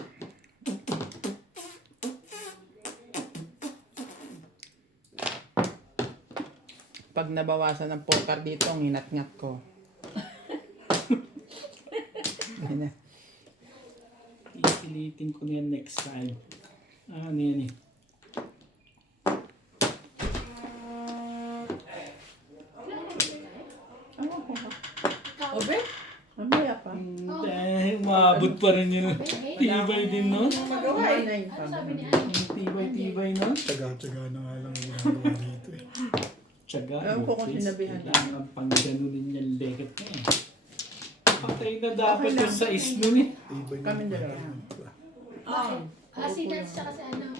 Pag nabawasan ng porkar dito, ang inat-ngat ko. Ayun na. Isilitin ko na yan next time. Ano yan eh. Obe? Mamaya pa. Dahil umabot pa rin yun. Tibay din no? Magawa eh. Tibay no? Tsaga-tsaga na nga lang ang ginagawa dito eh. Tsaga. Ewan ko kung Lutis. sinabihan. Kailangan pang ganunin yung leket na eh. Patay na dapat yung sa isno eh. Ibay Kami dalawa. Oh. Asinan siya kasi ano,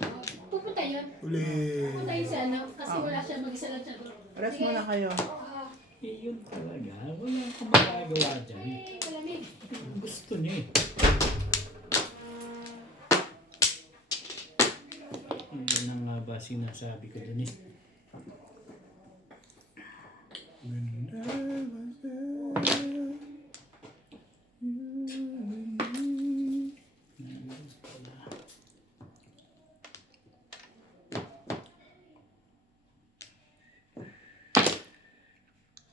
pupunta yun. Uli. Pupunta yun sa ano, kasi wala siya, mag-isa lang siya doon. Rest muna kayo. Eh yun talaga. Wala akong magagawa dyan. Malamig. Gusto niya eh. Yan na nga ba sinasabi ko dun eh.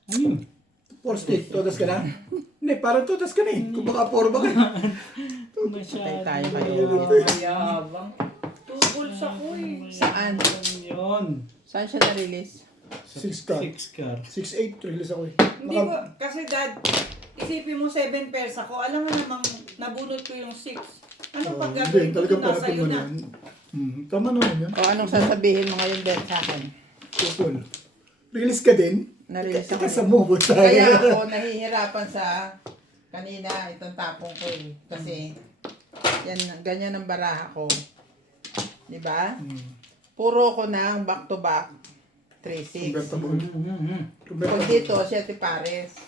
Ayun. Four stick, todas ka na? Hindi, parang todas ka na eh. Kung baka four ba ka? Masyado. Tayo kayo. Mayabang. Tubol sa kuy. Saan? Yun. Saan siya na-release? Six car. 6 car. 6'8", release ako eh. Hindi ko, kasi dad, isipin mo 7 pairs ako. Alam mo namang nabunot ko yung 6. Ano pag Hindi, gagawin ko talagang doon nasa panapin iyo mo na? yan. Tama naman yan. O anong sasabihin mo ngayon, Ben, sa akin? Tutol. Release ka din? Na-release ako. Kasi mo, buta. Kaya ako nahihirapan sa kanina itong tapong ko eh. Kasi yan, ganyan ang baraha ko. Di ba? Puro ko ng back to back 3-6. Convertible. Kung Convertible. dito, 7 pares.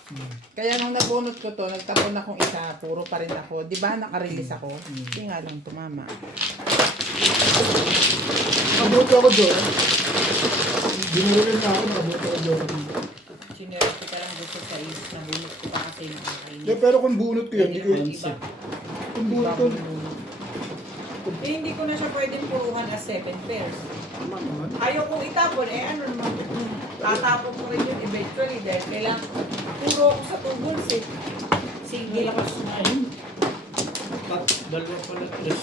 Kaya nung nabunot ko to, nagtapon akong isa, puro pa rin ako. Di ba naka-release ako? Hindi nga lang tumama. Nakabuto ako doon. Binurilan na ako, nakabuto ako doon. Sinero ko lang gusto sa is. Nabunot ko pa kasi nakakainis. Yeah, pero kung bunot ko yun, hindi ko yun. Concept. Kung bunot ko, Eh, hindi ko na siya pwedeng puruhan as 7 pairs. tama naman. Ayaw kong itapon, eh ano naman, tatapon ko rin yun eventually dahil kailangan puro ako sa tubuls eh. Single ako. Lakas na yun. Dalawa pala tres.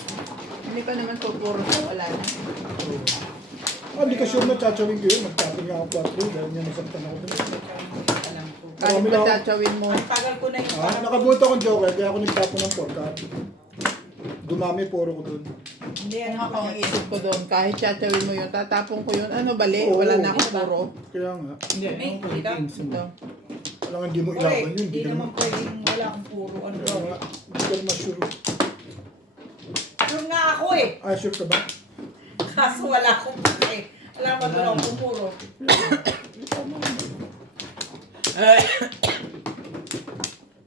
Hindi pa naman pupuro sa wala na. Hindi ka sure na tsachawin ko yun. Magtapon nga ako 4 dahil niya nasaktan ako doon. Alam ko. Kahit Marami lang ako. patachawin mo, Ang tagal ko na yung parang Nakabuto akong joker, kaya ako nagtapon ng 4. Dumami, puro ko doon. hindi kung ano ako ang isip ko doon, kahit tatawin mo yun, tatapon ko yun, ano bali, Oo. wala na akong puro. Kaya nga. Hindi, Ay, ang hindi lang. convince mo. Ito. Alam nga, hindi mo Correct, ilaban yun. hindi naman pwedeng wala akong puro. Ano Kaya nga, hindi ka naman sure. Sure nga ako eh. Sure ka ba? Kaso wala akong pake. Alam mo doon akong puro.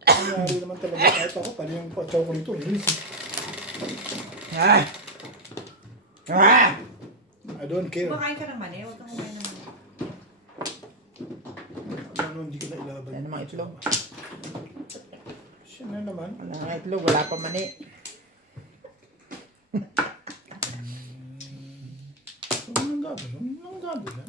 Nangyari naman talaga kahit ako, pali yung patsaw ko nito. Release. Ah! Ah! I don't care. Kumakain ka naman eh. Huwag kang kumain naman. Ano, hindi ko na ilaban. Yan naman itlog. Siya na naman. Wala nga itlog, wala pa mani. Ang gabi, ang gabi na.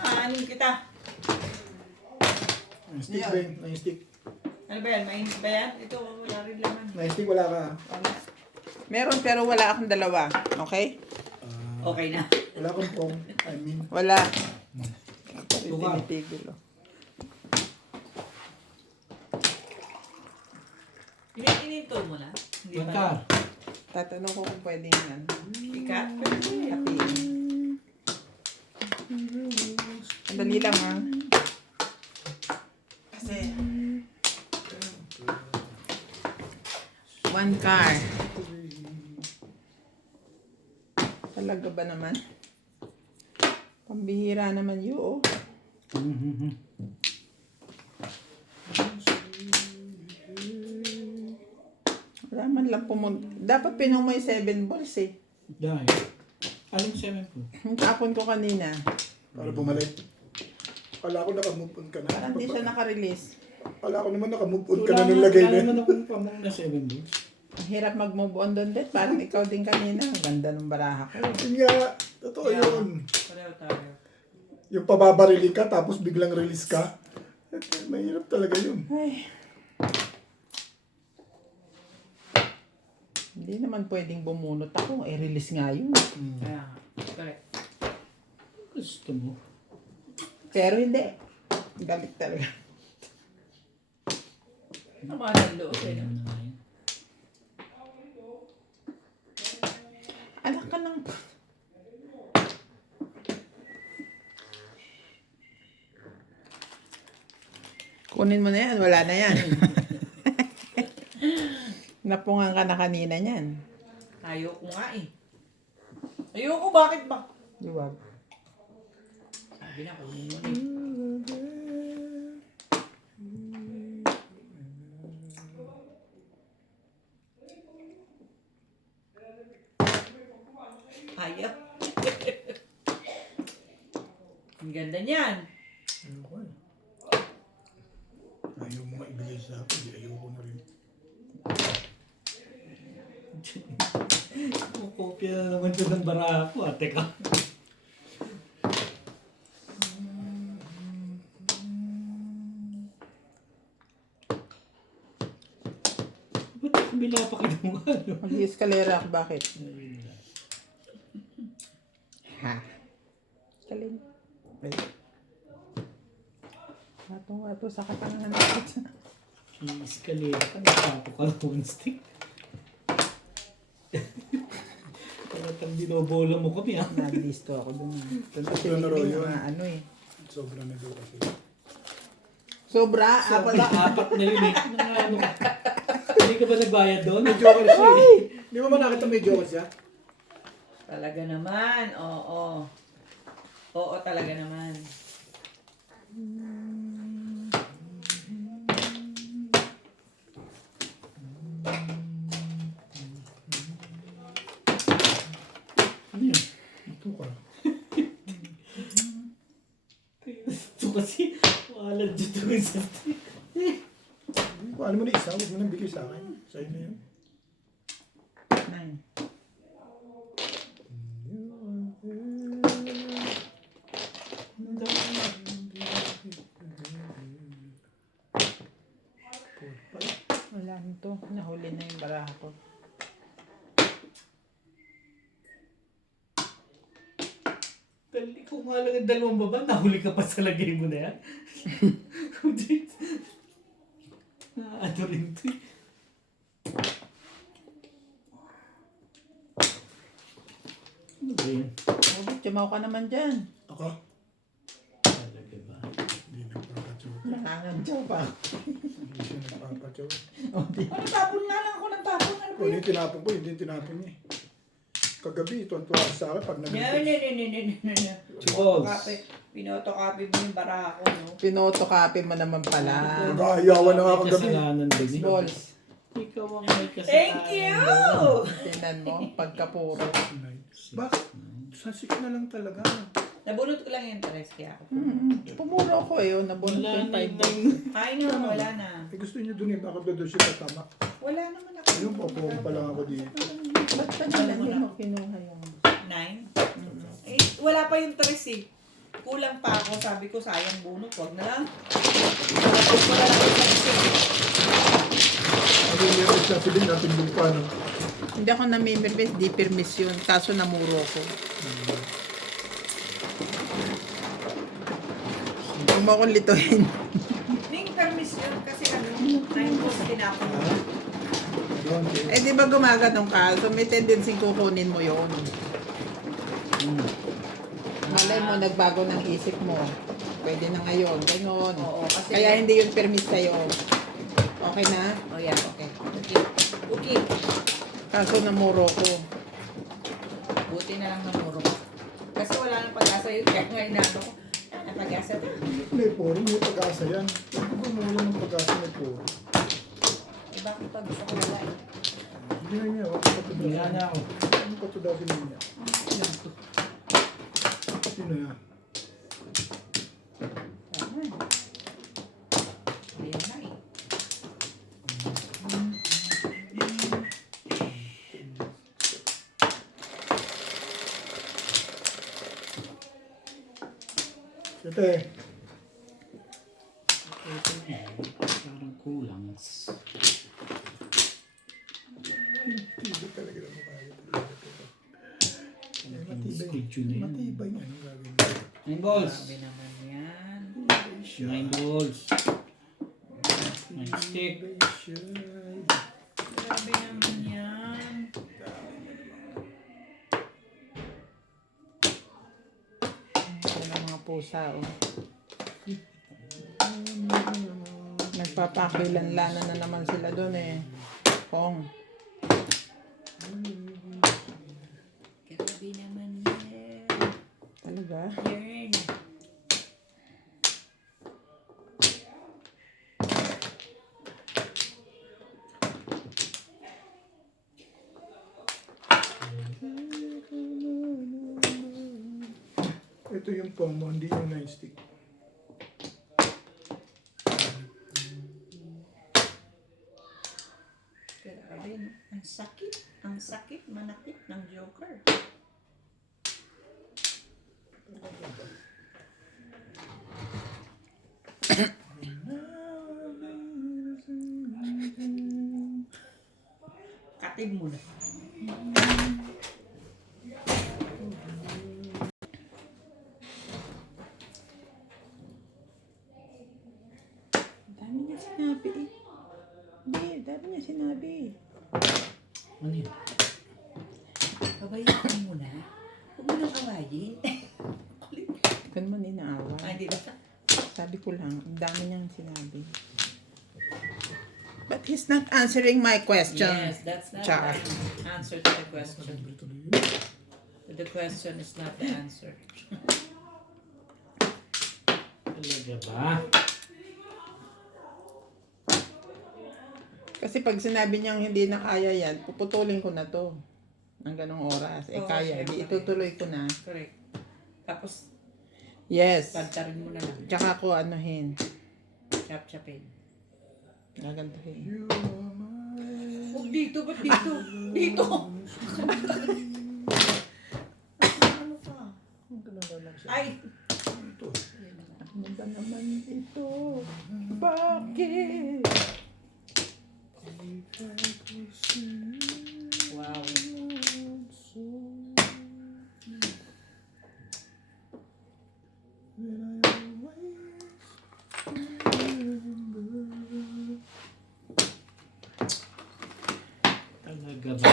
Aanin kita. Ang stick ba yun? Ang stick. Ano ba yan? Mainit ba yan? Ito, wala rin laman. Ang stick wala ka. Meron pero wala akong dalawa. Okay? Okay na. Wala kang pong. I mean, Wala. Tuka. Tinitigil. Oh. Ininto mo na? Hindi One ba? car. Tatanong ko kung pwedeng yan. Ikat? Hatiin. Sandali lang ha. Kasi... One car. Talaga ba naman? Pambihira naman yun. Wala man lang dapat pinumo yung 7 balls eh. Dahil. Aling 7 po. Yung tapon ko kanina. para bumalik. Akala ko naka-move on ka na. Parang di siya nakarelease. Akala ko naman naka-move on ka na nung lagay Wala na. naman akong pamang na 7 days. Ang hirap mag-move on doon din. Parang ikaw din kanina. Ang ganda ng baraha ko. Yun nga, totoo yun. Pareho tayo. Yung pababarili ka tapos biglang release ka. Mahirap talaga yun. Ay. Hindi naman pwedeng bumunot ako. I-release nga yun. Kaya nga. Correct. Gusto mo. Pero hindi. Galit talaga. Naman ang loob eh. Ano na yun? Anak ka ng... Kunin mo na yan. Wala na yan. Napungan ka na kanina niyan. Ayoko nga eh. Ayoko, bakit ba? Luwag. Sabi na, kunin mo na eh. Ayaw. Ang ganda niyan. Ayoko eh. Ayaw mo nga ibigay sa akin. Ayoko na rin. Kukopya na naman ito ng baraha ko, ate ka. Ba't ang kabila pa kinuha? Mag-escalera ako. Bakit? Ha? Galing. Wait. Wato sa katangan natin. Escalera ka, nakapo ka ng stick. Parang binobola mo kami, ha? Nag-listo ako dun. Sobra na raw yun. Ano eh. Sobra na daw kasi. Sobra. Wala, apat na yun eh. Ano ka? Hindi ka ba nagbayad doon? May joker siya eh. Di mo ba nakita may joker siya? Talaga naman, oo. Oo, talaga naman. Ano yun? Ito ka. Ito kasi, wala dito yung sa stick. Paano mo na isa? Huwag mo nang bigay sa akin. Sa'yo na yun. Nine. Wala nito. Nahuli na yung baraha ko. Dali ko nga lang ang dalawang baba, nahuli ka pa sa lagay mo na yan. Ano rin ito eh. Ano ba yun? Oh, tumaw ka naman dyan. Ako? Talaga ba? Hindi nagpapachow. Nangangadyaw pa. Hindi siya nagpapachow. Ano, tapon nga lang ako ng tapon. Ano ba Kung yun? yung tinapon ko, hindi yung tinapon niya eh. Kagabi, tuwan-tuwa ka sa akin pag No. Chibos. Pinotocopy mo yung baraha ko, no? Pinotocopy mo naman pala. Nag-aayawan na nga May kagabi. kasalanan din eh. Balls. Ikaw ang may kasalanan. Thank you! Tingnan mo, pagkapuro. Bakit? Sasik na lang talaga. Nabunot ko lang yung tres kaya ako. Pumuro ako eh. Nabunod Wala ko na yung 5 yung... Ay, no, wala na. Eh gusto niyo dun eh, bakit doon siya tatama? Wala naman ako. Ayun, papuong pa lang ako dito. Ba't pa nila hindi mo kinuha yung... 9? Eh, wala pa yung tres eh. Kulang pa ako. Sabi ko, sayang bunot. Huwag na lang. Wala lang yung tres eh. Ano yung meron siya sabihin natin doon pa, no? Hindi ako namimirmis, di permission. Kaso namuro ko. Huwag mo akong lituhin. Ning permission kasi ano, 9 ko tinapon mo. Doon, Eh di ba gumaganong ka? So may tendency kukunin mo yun. Malay mo, nagbago ng isip mo. Pwede na ngayon. Ganon. Oo, kasi... Kaya hindi yun permis sa'yo. Okay na? Oh, yeah, okay. Okay. Okay. Kaso namuro ko. Buti na lang namuro ko. Kasi wala nang pag-asa yun. Kaya nga inano ko. Ang pag-asa na. may puro, may pag-asa yan. Hindi ko mawala ng pag-asa, may puro. Eh, bakit pag gusto ko wala eh? Hindi na niya, wala pa ito Wala na ako. Ano pa ito dati niya? Sino yan? Ate, Parang kulang. hindi talaga na mukha ito. Schedule na yan. Matibay niya. Anong gagawin? 9 balls. Grabe naman yan. 9 balls. 9 stick. Grabe naman yan. Ito ng mga pusa, oh. Nagpapakilanlanan na naman sila doon eh. Kong. Grabe naman yan. Talaga? Yan. Ito yung pong mo, hindi yung 9 stick. Grabe, no? Ang sakit. Ang sakit, manakit ng Joker. Katib mo na. Dami niya sinabi eh. Hindi, dami niya sinabi. Ano yun? Babayaan mo na. Huwag mo nang awayin. Ganun man inaawa. Ay, di ba? Sabi ko lang, ang dami niyang sinabi. But he's not answering my question. Yes, that's not Char. the answer to the question. The question is not the answer. Talaga ba? Kasi pag sinabi niyang hindi na kaya yan, puputulin ko na to. Ng ganong oras. Eh Oo, kaya, di syempre. itutuloy ko na. Correct. Tapos, Yes. pantarin mo na lang. Tsaka ko anuhin. Chap-chapin. Gagantuhin. Huwag dito, ba't dito? Dito! Ano ka? Ay! Ano ba naman ito? Bakit? Wow. Talaga ba? Ba?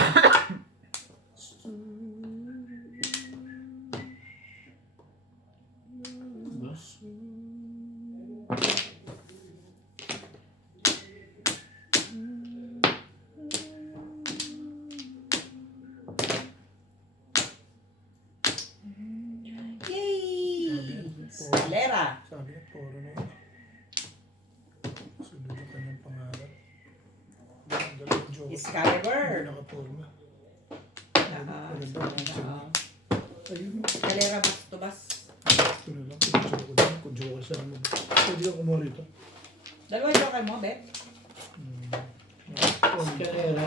Yay! Escalera! Sabi niya, puro na yun. Sunod yung kanyang pangarap. Ang dalawang joke. Excalibur! Hindi nakaporma. Maganda ang picture. Ayun mo. Escalera bus to bus. Ito na lang. Picture ko din. Kung joke sa ano. Pwede ka kumuha rito. Dalawa joker mo, Bet? Escalera.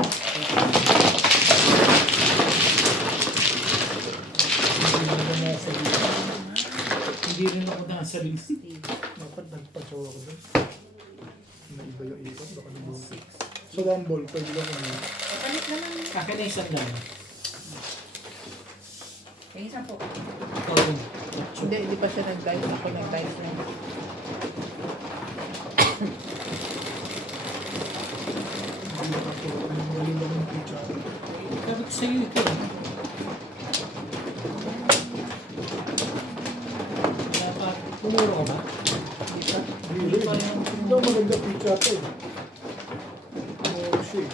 Hindi rin ako nasa list. Dapat nagpa-joke ako doon. May iba yung ikot. Baka nilunod. So, one ball. Pwede ka kumuha. Palit na lang. Akin na isang lang. Yung isang po. Ikaw rin. Hindi, di pa siya nag-dice. Ako nag-dice na. Hindi nakaporma. Galing lang yung picture. Sabi ko sa'yo ito. Wala pa. Tumuro ka ba? Hindi rin. Hindi ako maganda picture ito. Oh, shit.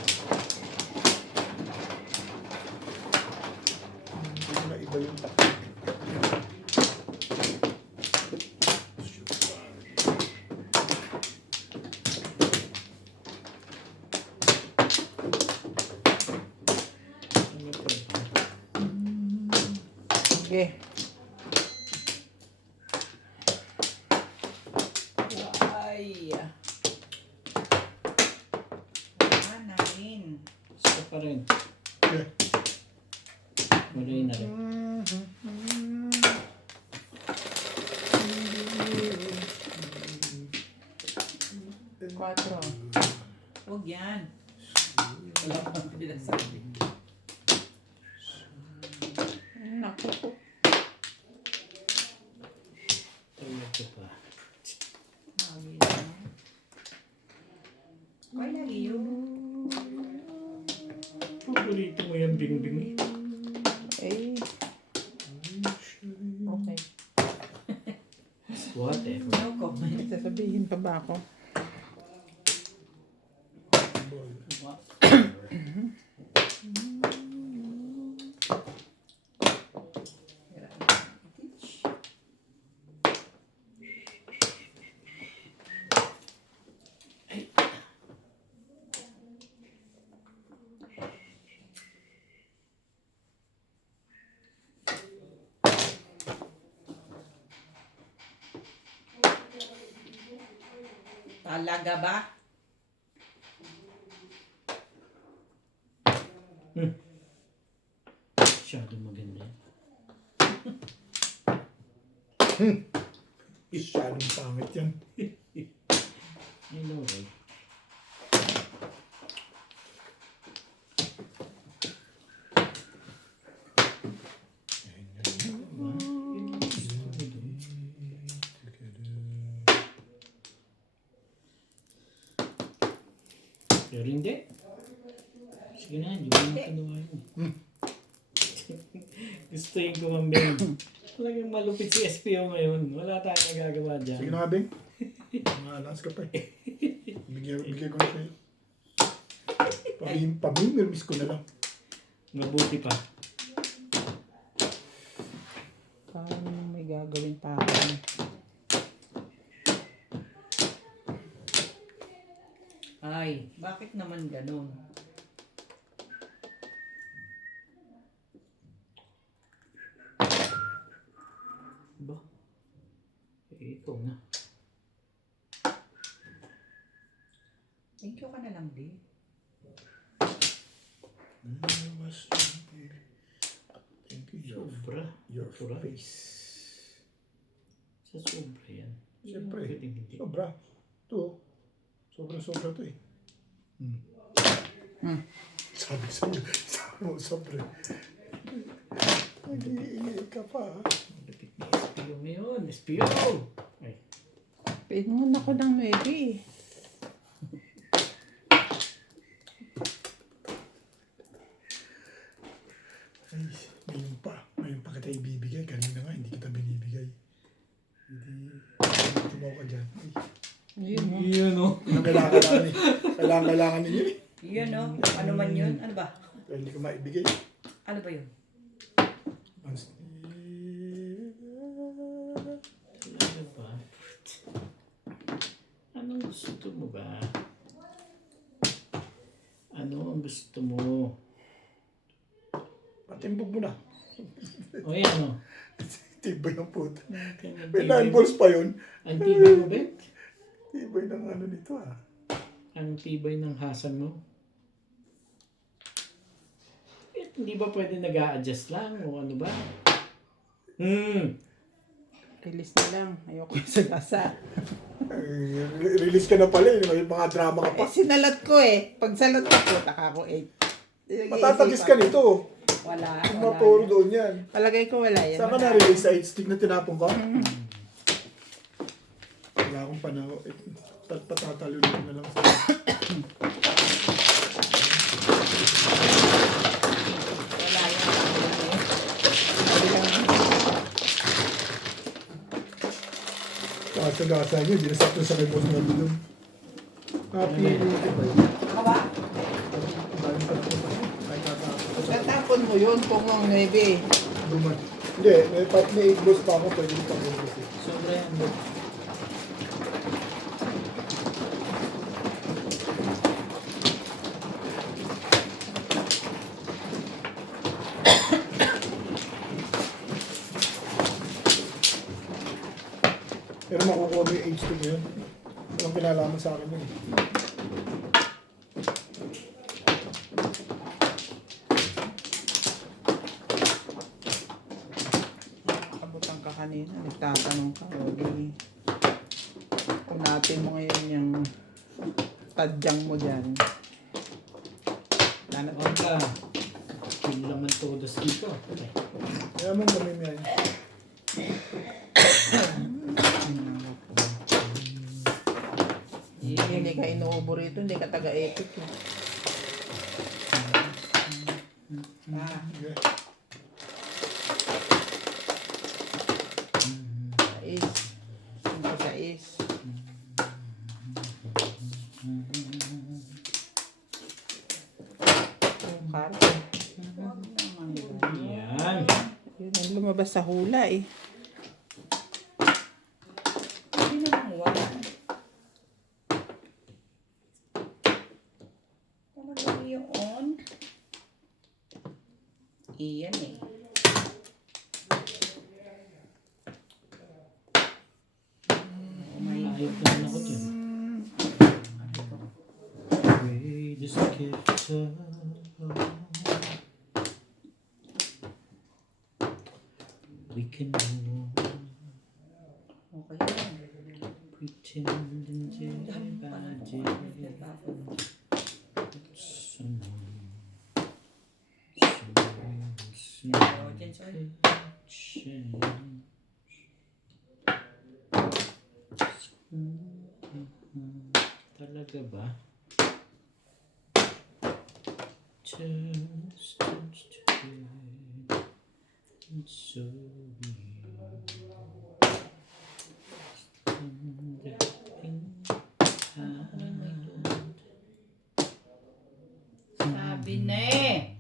Hindi na iba yung takip. Sige. Ay. Wala na rin. Isa pa rin. Yeah. Wala yun na rin. 4. Huwag yan. Wala pang pinasabi. Naku po. Talaga pa. Lagi yan. Why lagi yun? Paborito mo yung bingbing. Eh. Okay. Whatever. No comment. May sasabihin pa ba ako? Talaga ba? Masyado maganda. Masyadong pangit yan. I know, right? Pero hindi. Sige na, hindi mo na kinuha yun. Gusto yung kumambing. Talagang malupit si SPO ngayon. Wala tayong nagagawa dyan. Sige na nga, Bing. Malas ka pa eh. Bigyan ko na sa'yo. Pamimilmis ko na lang. Mabuti pa. Parang may gagawin pa ako. Ay, bakit naman ganun? Ba? Eh, ikaw na. Thank you ka na lang, di. Thank you, Sobra. your Sobra. face. Sa sobra yan. Siyempre. Pwedeng hindi. Sobra. Ito. Sobra to eh. Sabi sa'yo. Sabi mo, sobra. Nag-iingay ka pa. Lapit ni SPO ngayon. SPO! Ay, Pinungan ako ng 9. Ay, ngayon pa. Ngayon pa kita ibibigay. Kanina nga, hindi kita binibigay. Hindi. Tumaw ka dyan. Ay, Ayun, no? yun o. kailangan eh. Kailangan ninyo eh. Yun, no? Ano man yun? Ano ba? Kaya hindi ko maibigay. Ano ba yun? Talaga ba? Anong gusto mo ba? Ano ang gusto mo? Patimbog mo na. O yan o. Tibay ng puta. Ang May 9 balls pa yun. Ang tibay mo, Bet? Tibay ng ano nito ah. Ang tibay ng hasan mo? Eh, hindi ba pwede nag-a-adjust lang o ano ba? Release na lang. Ayoko yung salasa. Release ka na pala eh. May mga drama ka pa. Eh, sinalat ko eh. Pag salat ko, puta ka ako 8. Matatagis ka nito. Wala. Kung Wala. mapuro doon yan. Palagay ko wala yan. Saan ka na-release sa 8 stick na tinapon ka? Wala akong panahon. Patatalunin ko na lang sa Wala yan. Sabi lang, gasa nyo. Hindi na sakto sa may boss na doon. Happy birthday. Ako ba? tatapon mo yun kung ang 9. Hindi, may 8 balls pa ako. Pwede ko pang kasi. Sobra yan, Bet. Pero makukuha mo yung age to yun. Walang pinalaman sa akin yun. Kabutan ka kanina. Nagtatanong ka. Hindi. Kung natin mo ngayon yung Tadyang mo dyan. Lana, Onda. Kill naman todos dito. Okay. Kaya mong kami yan. hindi ka inuubo rito, hindi ka taga-epic. Eh. Okay. Sais. Hindi sais. Ukar. Yan. Yun ang lumabas sa hula eh. Hindi naman wala. Talagang yun. Iyan eh. Ayok naman ako dyan. Way just kept we can go Okay yan. pretend and Oh, dyan, sorry. Talaga ba? Just and so Sabi na eh.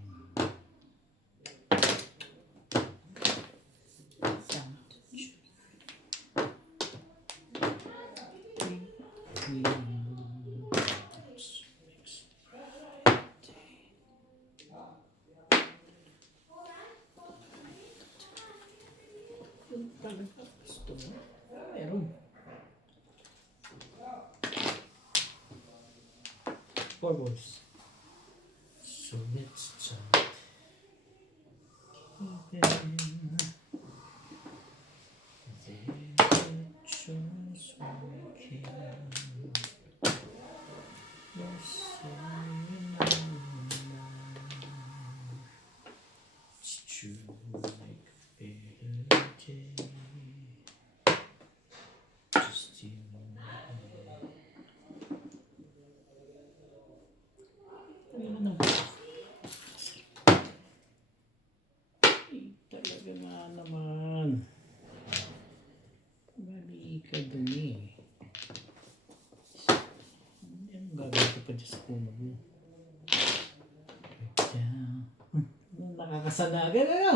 Gusto mo? Meron. Four balls. So let's start. Talaga nga naman. Mali ka dun eh. Anong gagawin ko pa dyan sa puno mo? Nakakasanagan ano?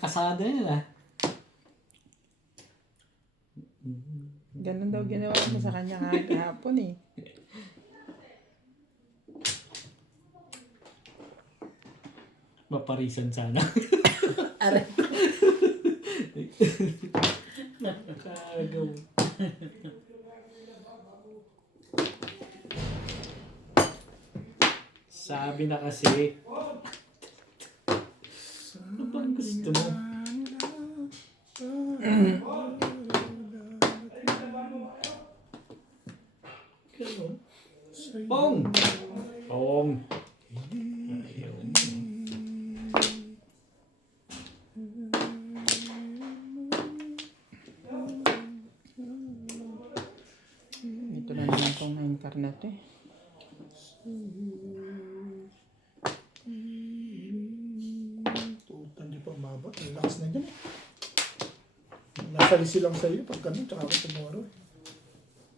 Kasada yan ah. Ganun daw ginawa mo sa kanya kahapon eh. Maparisan sana. Aray. Nakakagaw. Sabi na kasi. Ano bang gusto mo? Ganun. Pong! Pong! Ayaw mo. Ito na naman itong na-incarnate eh. Tuta, hindi pa umabot. Ang lakas na dyan eh. Nasa lisi lang sa'yo pag ganun, tsaka ako tomorrow eh.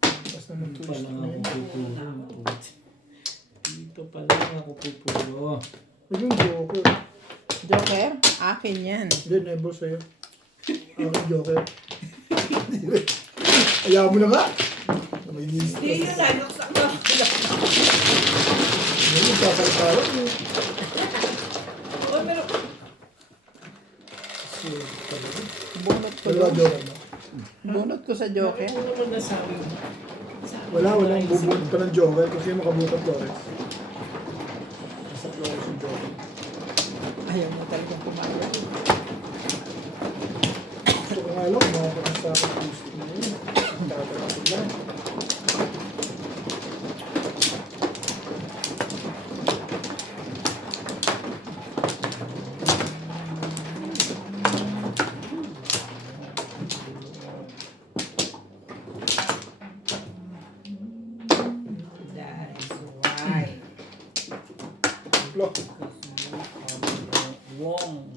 Tapos na ng twist Pala na ako yun. pupuro. Dito pala ako pupuro. Huwag yung joker. Joker? Akin yan. Hindi, never sa'yo. Aking joker. Ayaw mo na nga. May nilis ka. Hindi yun lang. Ngayon, kakaliparan mo. Oh, meron. So, talaga. Bunot ko Dalawa doon. joker mo. Bunot ko sa Joker. Ano mo nasabi mo? Walang bubunot ka ng joker kasi makabutan Flores. Nasa Flores yung joker. Ayaw mo talagang pumayag. Gusto ko nga Akala ko makakakas sa akin gusto na yun. Tatanapin lang. That's why. Look. Wong.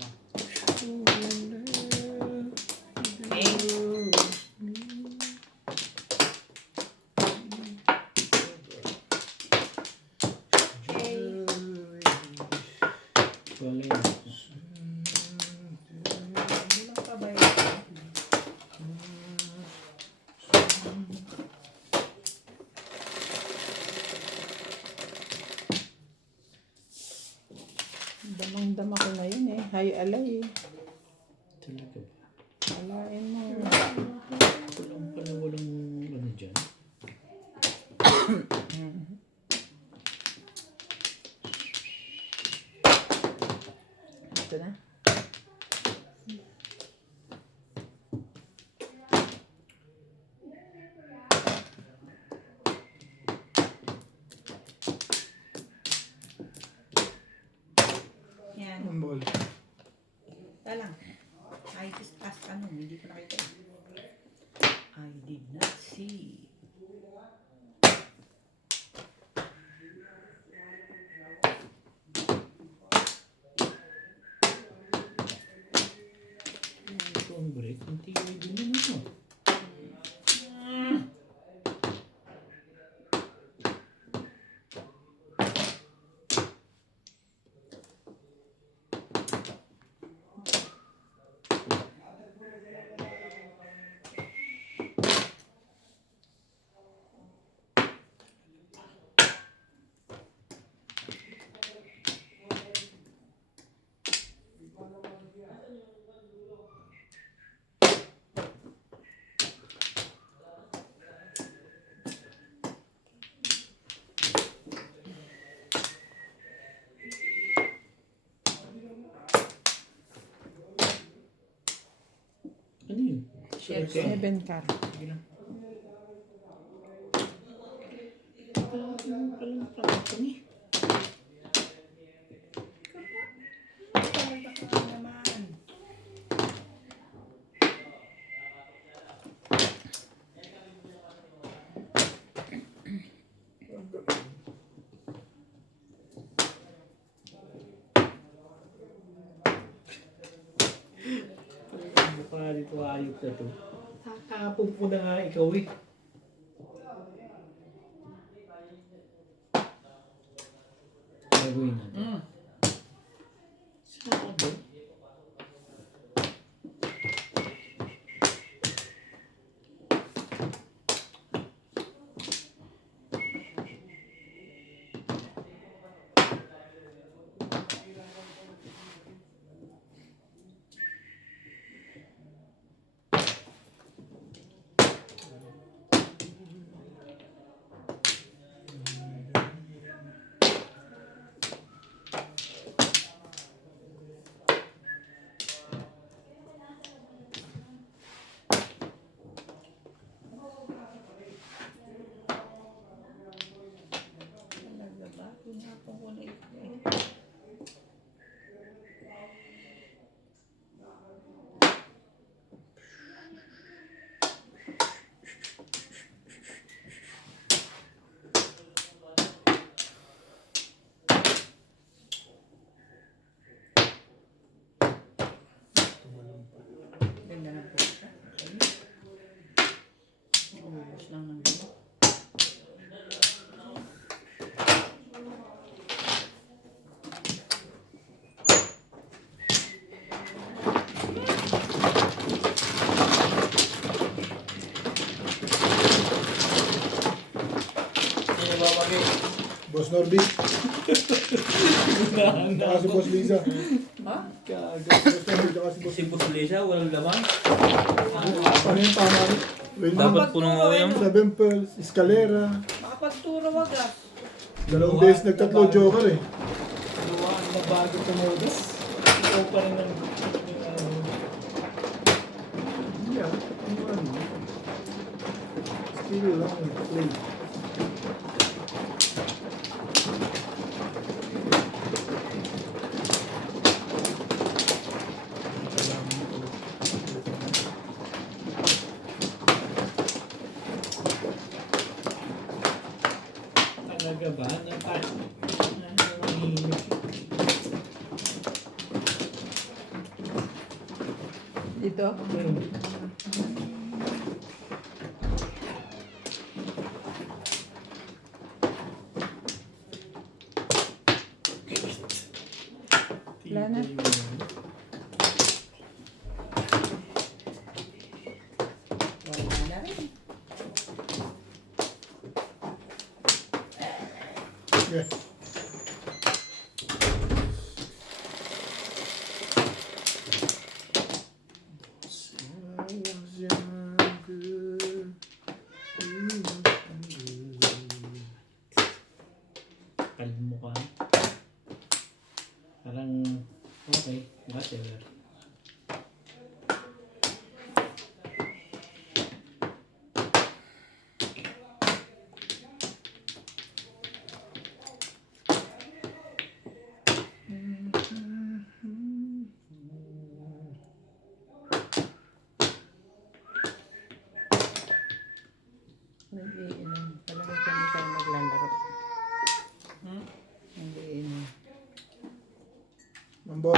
Wala yun. Walang kabayan. Damang-dama ko na yun eh. Hay alay eh. Talaga ba? Alain mo. Walang pala walang ano dyan. Ito na. Yan. Ang ball. Talang. I just asked hindi ko nakita. I did not see. Ito ang break. Ang tigay din naman ito. Ano yun? Share 7 ka. Sige lang. Palang ito ni. Naman. Mukha dito ayok na to. Kakapog po na nga ikaw eh. Gagawin natin. Sabi. Talaga ba? Pinapong ko na ito eh. Ganda na po siya. Okay. Ubus lang ng gamot. Sino ba magi? Boss Norby. Tsaka si Boss Lisa. Ha? Boss Norby, tsaka si Boss Si Butlesa, walang laman. Ano yung tama? Well, Dapat punong mo yun. 7 pearls, escalera. Makapagturo wagas. Dalawang beses nagtatlo joker eh. Luwaan na bago tumugas. Ikaw pa rin ang... ah. Ano ano? Skill lang. Play. Talaga ba? Nanahimik. Dito? Wala na. Wala na rin. Yeah. Kalmo ka. Parang, okay, whatever. Nag-iinom. Talagang kami tayo maglalaro. Nag-iinom. Mambon.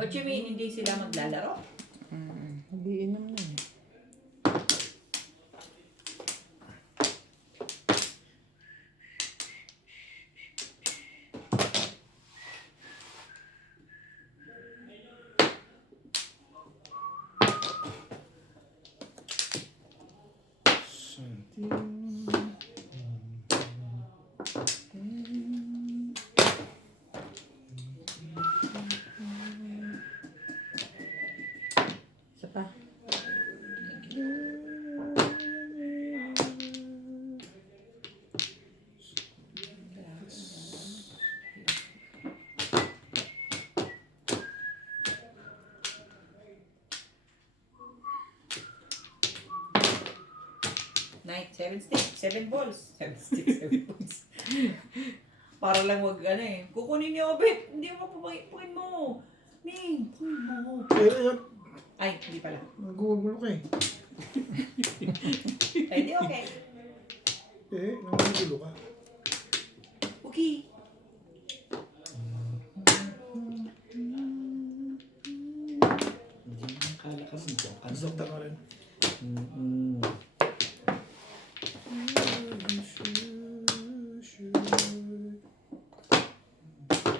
What you mean, hindi sila maglalaro? Nag-iinom na eh. Isa pa. Night, 7 sticks, 7 balls. 7 sticks, 7 balls. Para lang wag ano eh. Kukunin niyo, babe. Hindi mo papakipukin mo. Ning, pukin mo. Ay, hindi pala. Nagugulo ka eh. Ay, di okay. Nagugulo ka. Okay. Hindi naman kalakas nito. Sakta ka rin.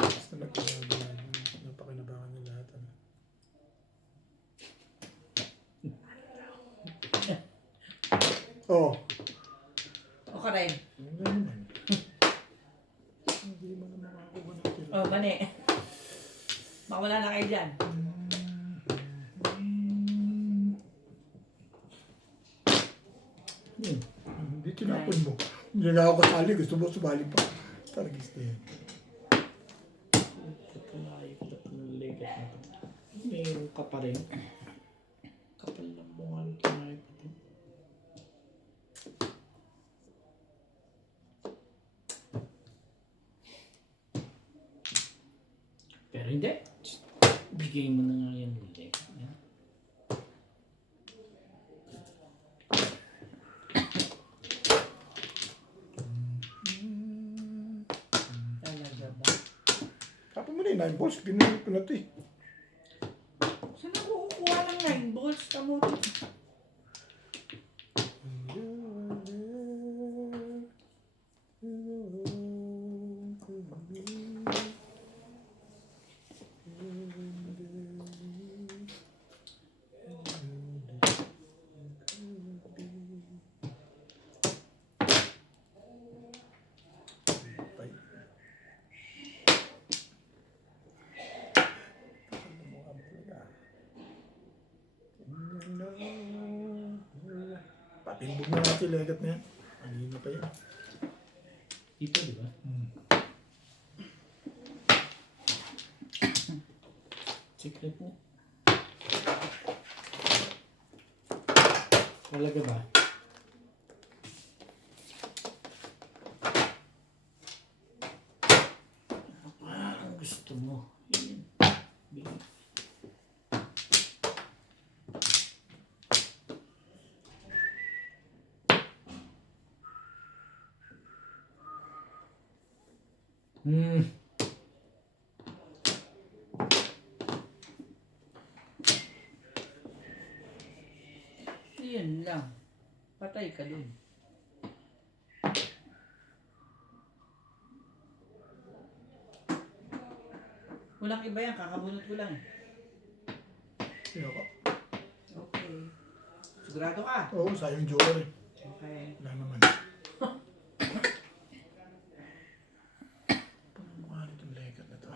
Basta napakinabangan niya lahat. Ano. Oh. O ka rin. Hindi naman. Hindi mo naman makakuha ng tira. Oh, mani. Baka wala na kayo dyan. Hindi tinapon mo. Hindi nga ako kasali. Gusto mo sumali pa. Taragis na yan. Tatalayo ko ng legat na to. Meron ka pa rin. Kapal ng bunga ng tumayo pa to. Pero hindi. Bigay mo na nga yan ulit. Yan. Talaga ba? Tapos mo na yung 9 balls. Ginamit ko na ito eh. Saan ako kukuha ng 9 balls? Tamo rin. Patimbog na natin yung legat na yan. Kanina pa yan. Ito, di ba? Secret mo. Talaga ba? Ang gusto mo. Yan. Bigyan. Hmm. Yan lang. Patay ka dun. Walang iba yan, kakabunot ko lang. Ayoko. Okay. Sigurado ka? Oo, sayang joker eh. Okay. Wala naman. Pamukha nitong legat na to.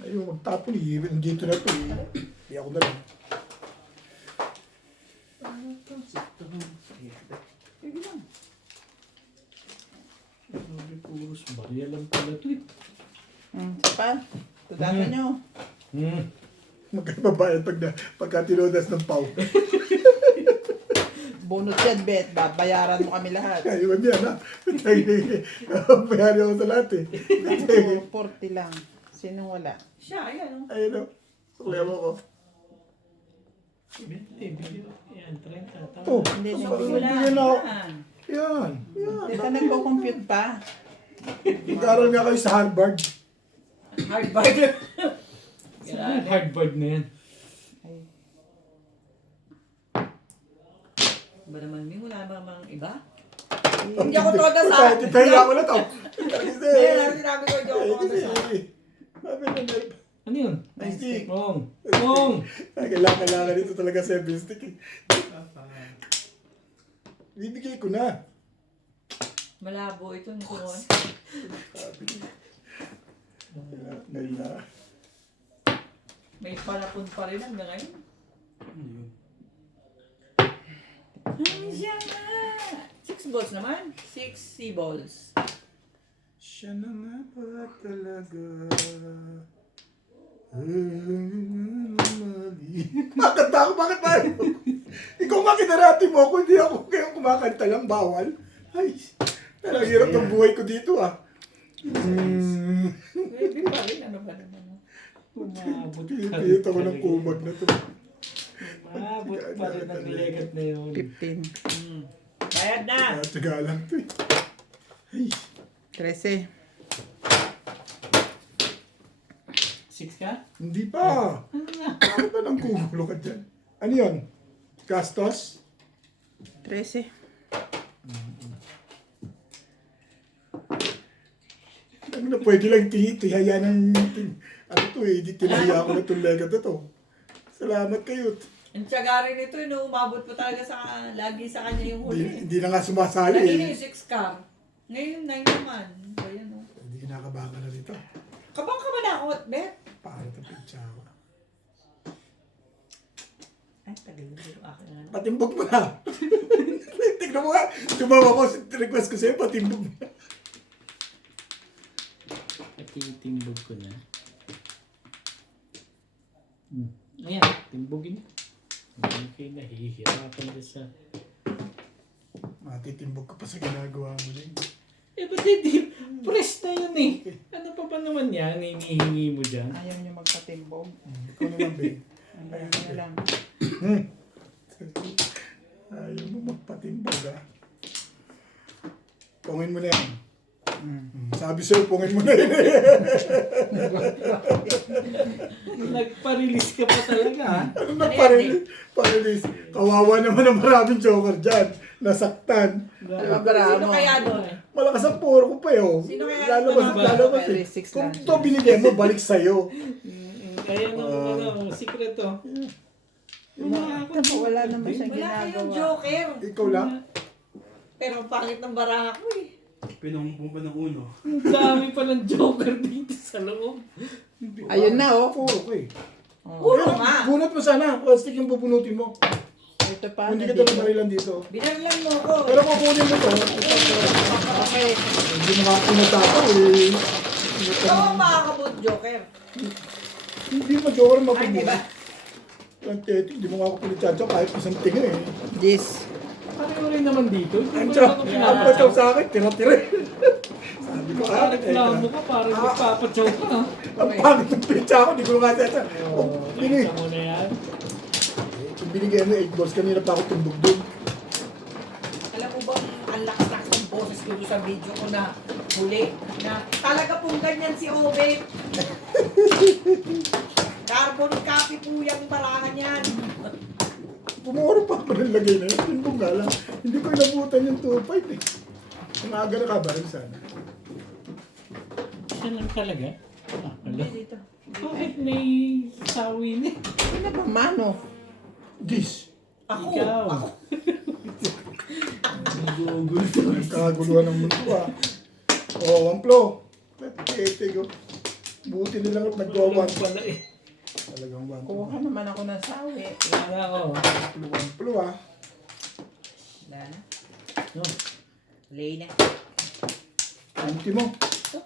Ayaw magtapon eh. Dito na to eh. Hindi ako na lang. Sige lang. Sabi puros barya lang pala ito eh. Pa, tudatan nyo. Hmm. Magkababayad pagka tinodas ng pau. Bonus yan, Bet. Babayaran mo kami lahat. Ayaw mo yan ha. Bayari ako sa lahat eh. 40 lang. Sinong wala? Siya, ayan. Ayun o. Suklihan mo ko. 20, bigyan. Yan, 30. Tama. Oh, Hindi, hindi Wala. yan ako. Yan. Yan. Yan. Teka, nagko-compute pa. Nag-aaral nga kayo sa Harvard. Hard bargain. Saan hardboard na yan? Ba naman, Ming? Wala ba namang iba? Hindi ako toda sa... Titahiya ko na to. Hindi, sinabi ko, hindi ako toda sa... Sabi na nerve. Ano yun? Nice stick. Mong. Mong. Kailangan dito talaga 7 stick eh. Bibigay ko na. Malabo ito ni Kuron. Sabi niya. Kailangan. May palapon pa rin hanggang ngayon. Siya nga! 6 balls naman. 6 sea balls. Siya na nga ba talaga? Kumakanta ako, bakit ba? Ikaw makinarati mo ako, hindi ako kayong kumakanta lang, bawal. Ay, talagang hirap ng buhay ko dito ah. Maybe pa rin. Ano ba naman? Umabot pa rin Pinipilit ako ng talaga. kumag na to. Umabot pa rin ang legat na yun. 15. Bayad na! Taga lang to eh. Ay, 13. 6 ka? hindi pa. Bakit ba nang kugulo ka dyan? Ano yun? Gastos? 13. Ano na, pwede lang tihaya ng... Ano to eh, di tinahiya ko na itong lega to. Salamat kayo. Ang tiyaga rin ito, no, umabot po talaga sa... Lagi sa kanya yung huli. Hindi na nga sumasali Kanina eh. yung 6 car. Ngayon 9 naman. Ayan, no. Hindi kinakabahan na rito. Kabang ka ba na ako, Bet? Para ito pizza ako. Ay, tagal na rin akin na. Patimbog mo na. Tignan mo nga. Tumawa ko, request ko sa'yo, patimbog mo na. At titimbog ko na. Ayan, timbogin. Okay na, hihirapan na sa... Matitimbog ka pa sa ginagawa mo din. Eh, ba't hindi? Press na yun eh. Ano pa ba naman yan? Hinihingi mo dyan? Ayaw nyo magkatimbog. Ikaw naman, babe. Ayaw nyo lang. Ayaw mo magpatimbog ah. Pungin mo na yan. Sabi sa'yo, pungin mo na yan. Nagpa-release ka pa talaga ha? Ano na parilis? Kawawa naman ang maraming joker dyan. Nasaktan. Ano ba Sino kaya doon? Malakas ang puro ko pa yun. Sino kaya Lalabas, ba? lalabas eh. 6 Kung lang. ito binigay mo, balik sa'yo. Kaya naman secret to. Wala naman siyang Wala kayong ginagawa. joker. Ikaw lang. Pero ang pangit ng baraha ko eh. Pinangumpa ng uno. Ang dami pa ng joker dito sa loob. Ayun na, oh. Puro ko eh. Puro nga. Bunot mo sana. Plastic yung bubunutin mo. Ito pa. Hindi kita nandito. nabarilan dito. Binarlan mo ko. Pero kukunin mo to. Okay. Hindi makapunot ako eh. Ikaw ang makakabot, Joker. Hindi mo joker Ay, di mapubuno. ba? Hindi mo nga ako pinitsatsa kahit isang tingin eh. This. Pareho rin naman dito. Ang patsaw sa akin, tira-tira. Sabi ko, Parang reklamo ka, parang nagpapatsaw ka. Ha? ang pangit ng pinitsa ako, di ko nga sasa. Binigay. Kita mo na yan. Binigyan mo 8 balls, kanina pa ako tumbog doon. Alam mo bang ang lakas-lakas ng boses ko doon sa video ko na huli na talaga pong ganyan si Obe. Carbon copy po yung barahan yan. Pumuro pa ako ng lagay na yun, tumbog nga lang. Hindi ko inabutan yung 2-5 eh. Ang aga na kabaril sana. Siya lang talaga. Ah, wala. Dito. Bakit may sawi na? Ano ba, mano? This. Ako. Ikaw. Ako. Nagkaguluhan ng mundo ah. Oh, Wamplo. Tete ko. Buti nilang at nag-1. Wala eh. Talagang 1. Kuha naman ako ng sawi. Wala ako. Wamplo ah. Wala na. No. Lay na. Anti mo. Ito.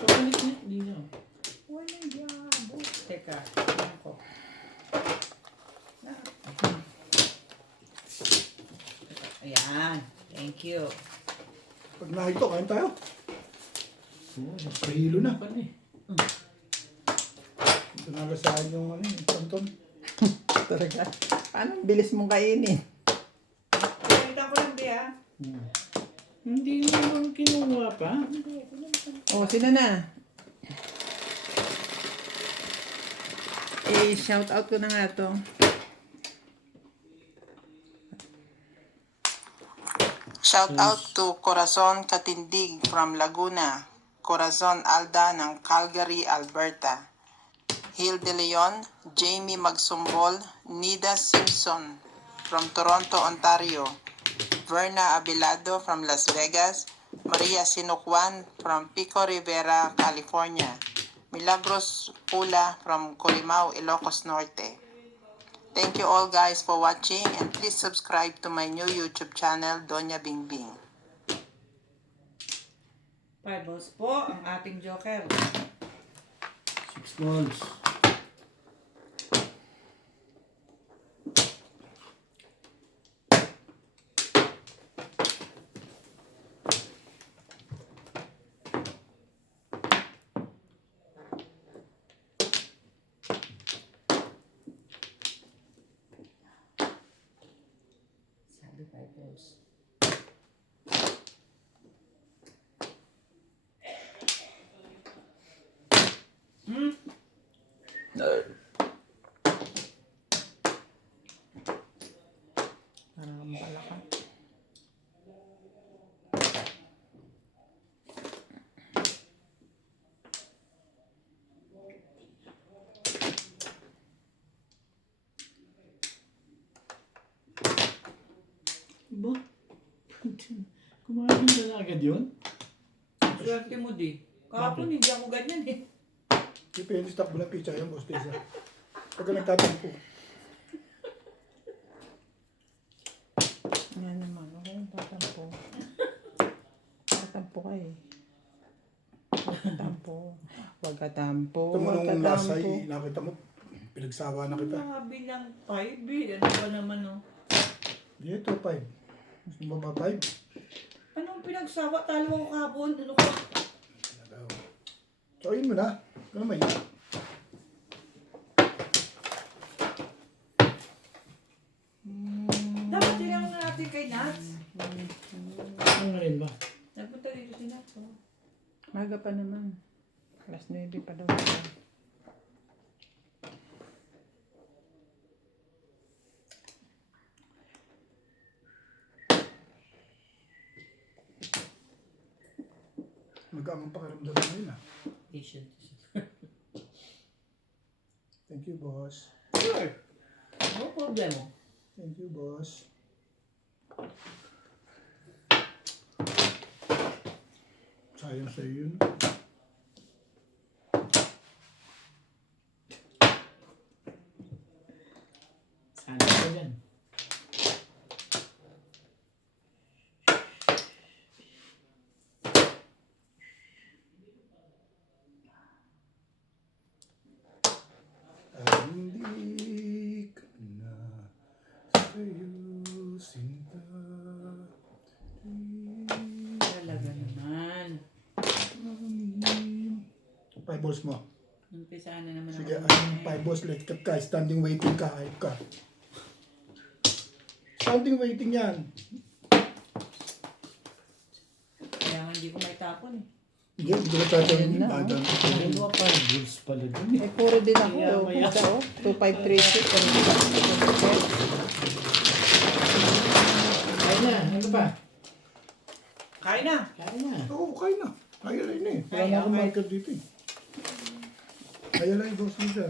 Kapalit na. Hindi na. Wala yabo. Teka. Tingnan ko. Ayan. Thank you. Pag nakito, kain tayo. Oo. Pahilo na. Pala eh. Ito nagasahan yung ano yung tonton. Talaga. Paano ang bilis mong kainin? Pagkalitan ko lang di ha. Hindi mo naman kinuha pa. Oh, sino na? Eh, shout out ko na nga to. Shout out to Corazon Katindig from Laguna, Corazon Alda ng Calgary, Alberta, Hill De Leon, Jamie Magsumbol, Nida Simpson from Toronto, Ontario, Verna Abilado from Las Vegas, Maria Sinukwan from Pico Rivera, California, Milagros Pula from Colimao, Ilocos Norte. Thank you all guys for watching and please subscribe to my new YouTube channel, Donya Bingbing. 5 balls po ang ating Joker. 6 balls. Sabi 5 balls. Parang ang balaka. Ba? Kumain na agad yun? Swerte mo di. Kahapon hindi ako ganyan eh. Hindi pa yung stock mo ng pizza yung boss Tessa. Pagka nagtatampo. Yan naman. Okay, tatampo. Tatampo ka eh. Huwag ka tampo. Huwag ka tampo. Ito mo Huwag ka nung last tampo. ay nakita mo. Pinagsawa na kita. Sabi ng 5 eh. Ano ba naman oh? Hindi ito 5. Gusto mo ba 5? Anong pinagsawa? Talo ako kahapon. Ano ka? So ayun mo na. Ano may Dapat tinanong na natin kay Nats. Ano rin ba? Nagpunta dito si Nats oh. Maga pa naman. Alas 9 pa daw. siya. magkaamang pakiramdam mo yun ah. Patient. Thank you boss. Sure. No problem. Thank you boss. Sayang sa'yo yun. 5 balls mo. Umpisa na naman Sige, ako. 5 balls, late cut ka. Standing waiting ka, hype ka. Standing waiting yan. Kaya nga hindi ko maitapon eh. Hindi, hindi ko tatawin Ayun yung na, badan. Dalawa pa, rules pala dun eh. Eh, puro din ako. Maya, maya. Puta, oh. 2536. Kaya na, ano pa? Kain na! Kaya na. Oo, kaya na. Kaya na yun eh. Wala Ay, na akong okay. marker dito eh. Kaya na yung boss mo siya.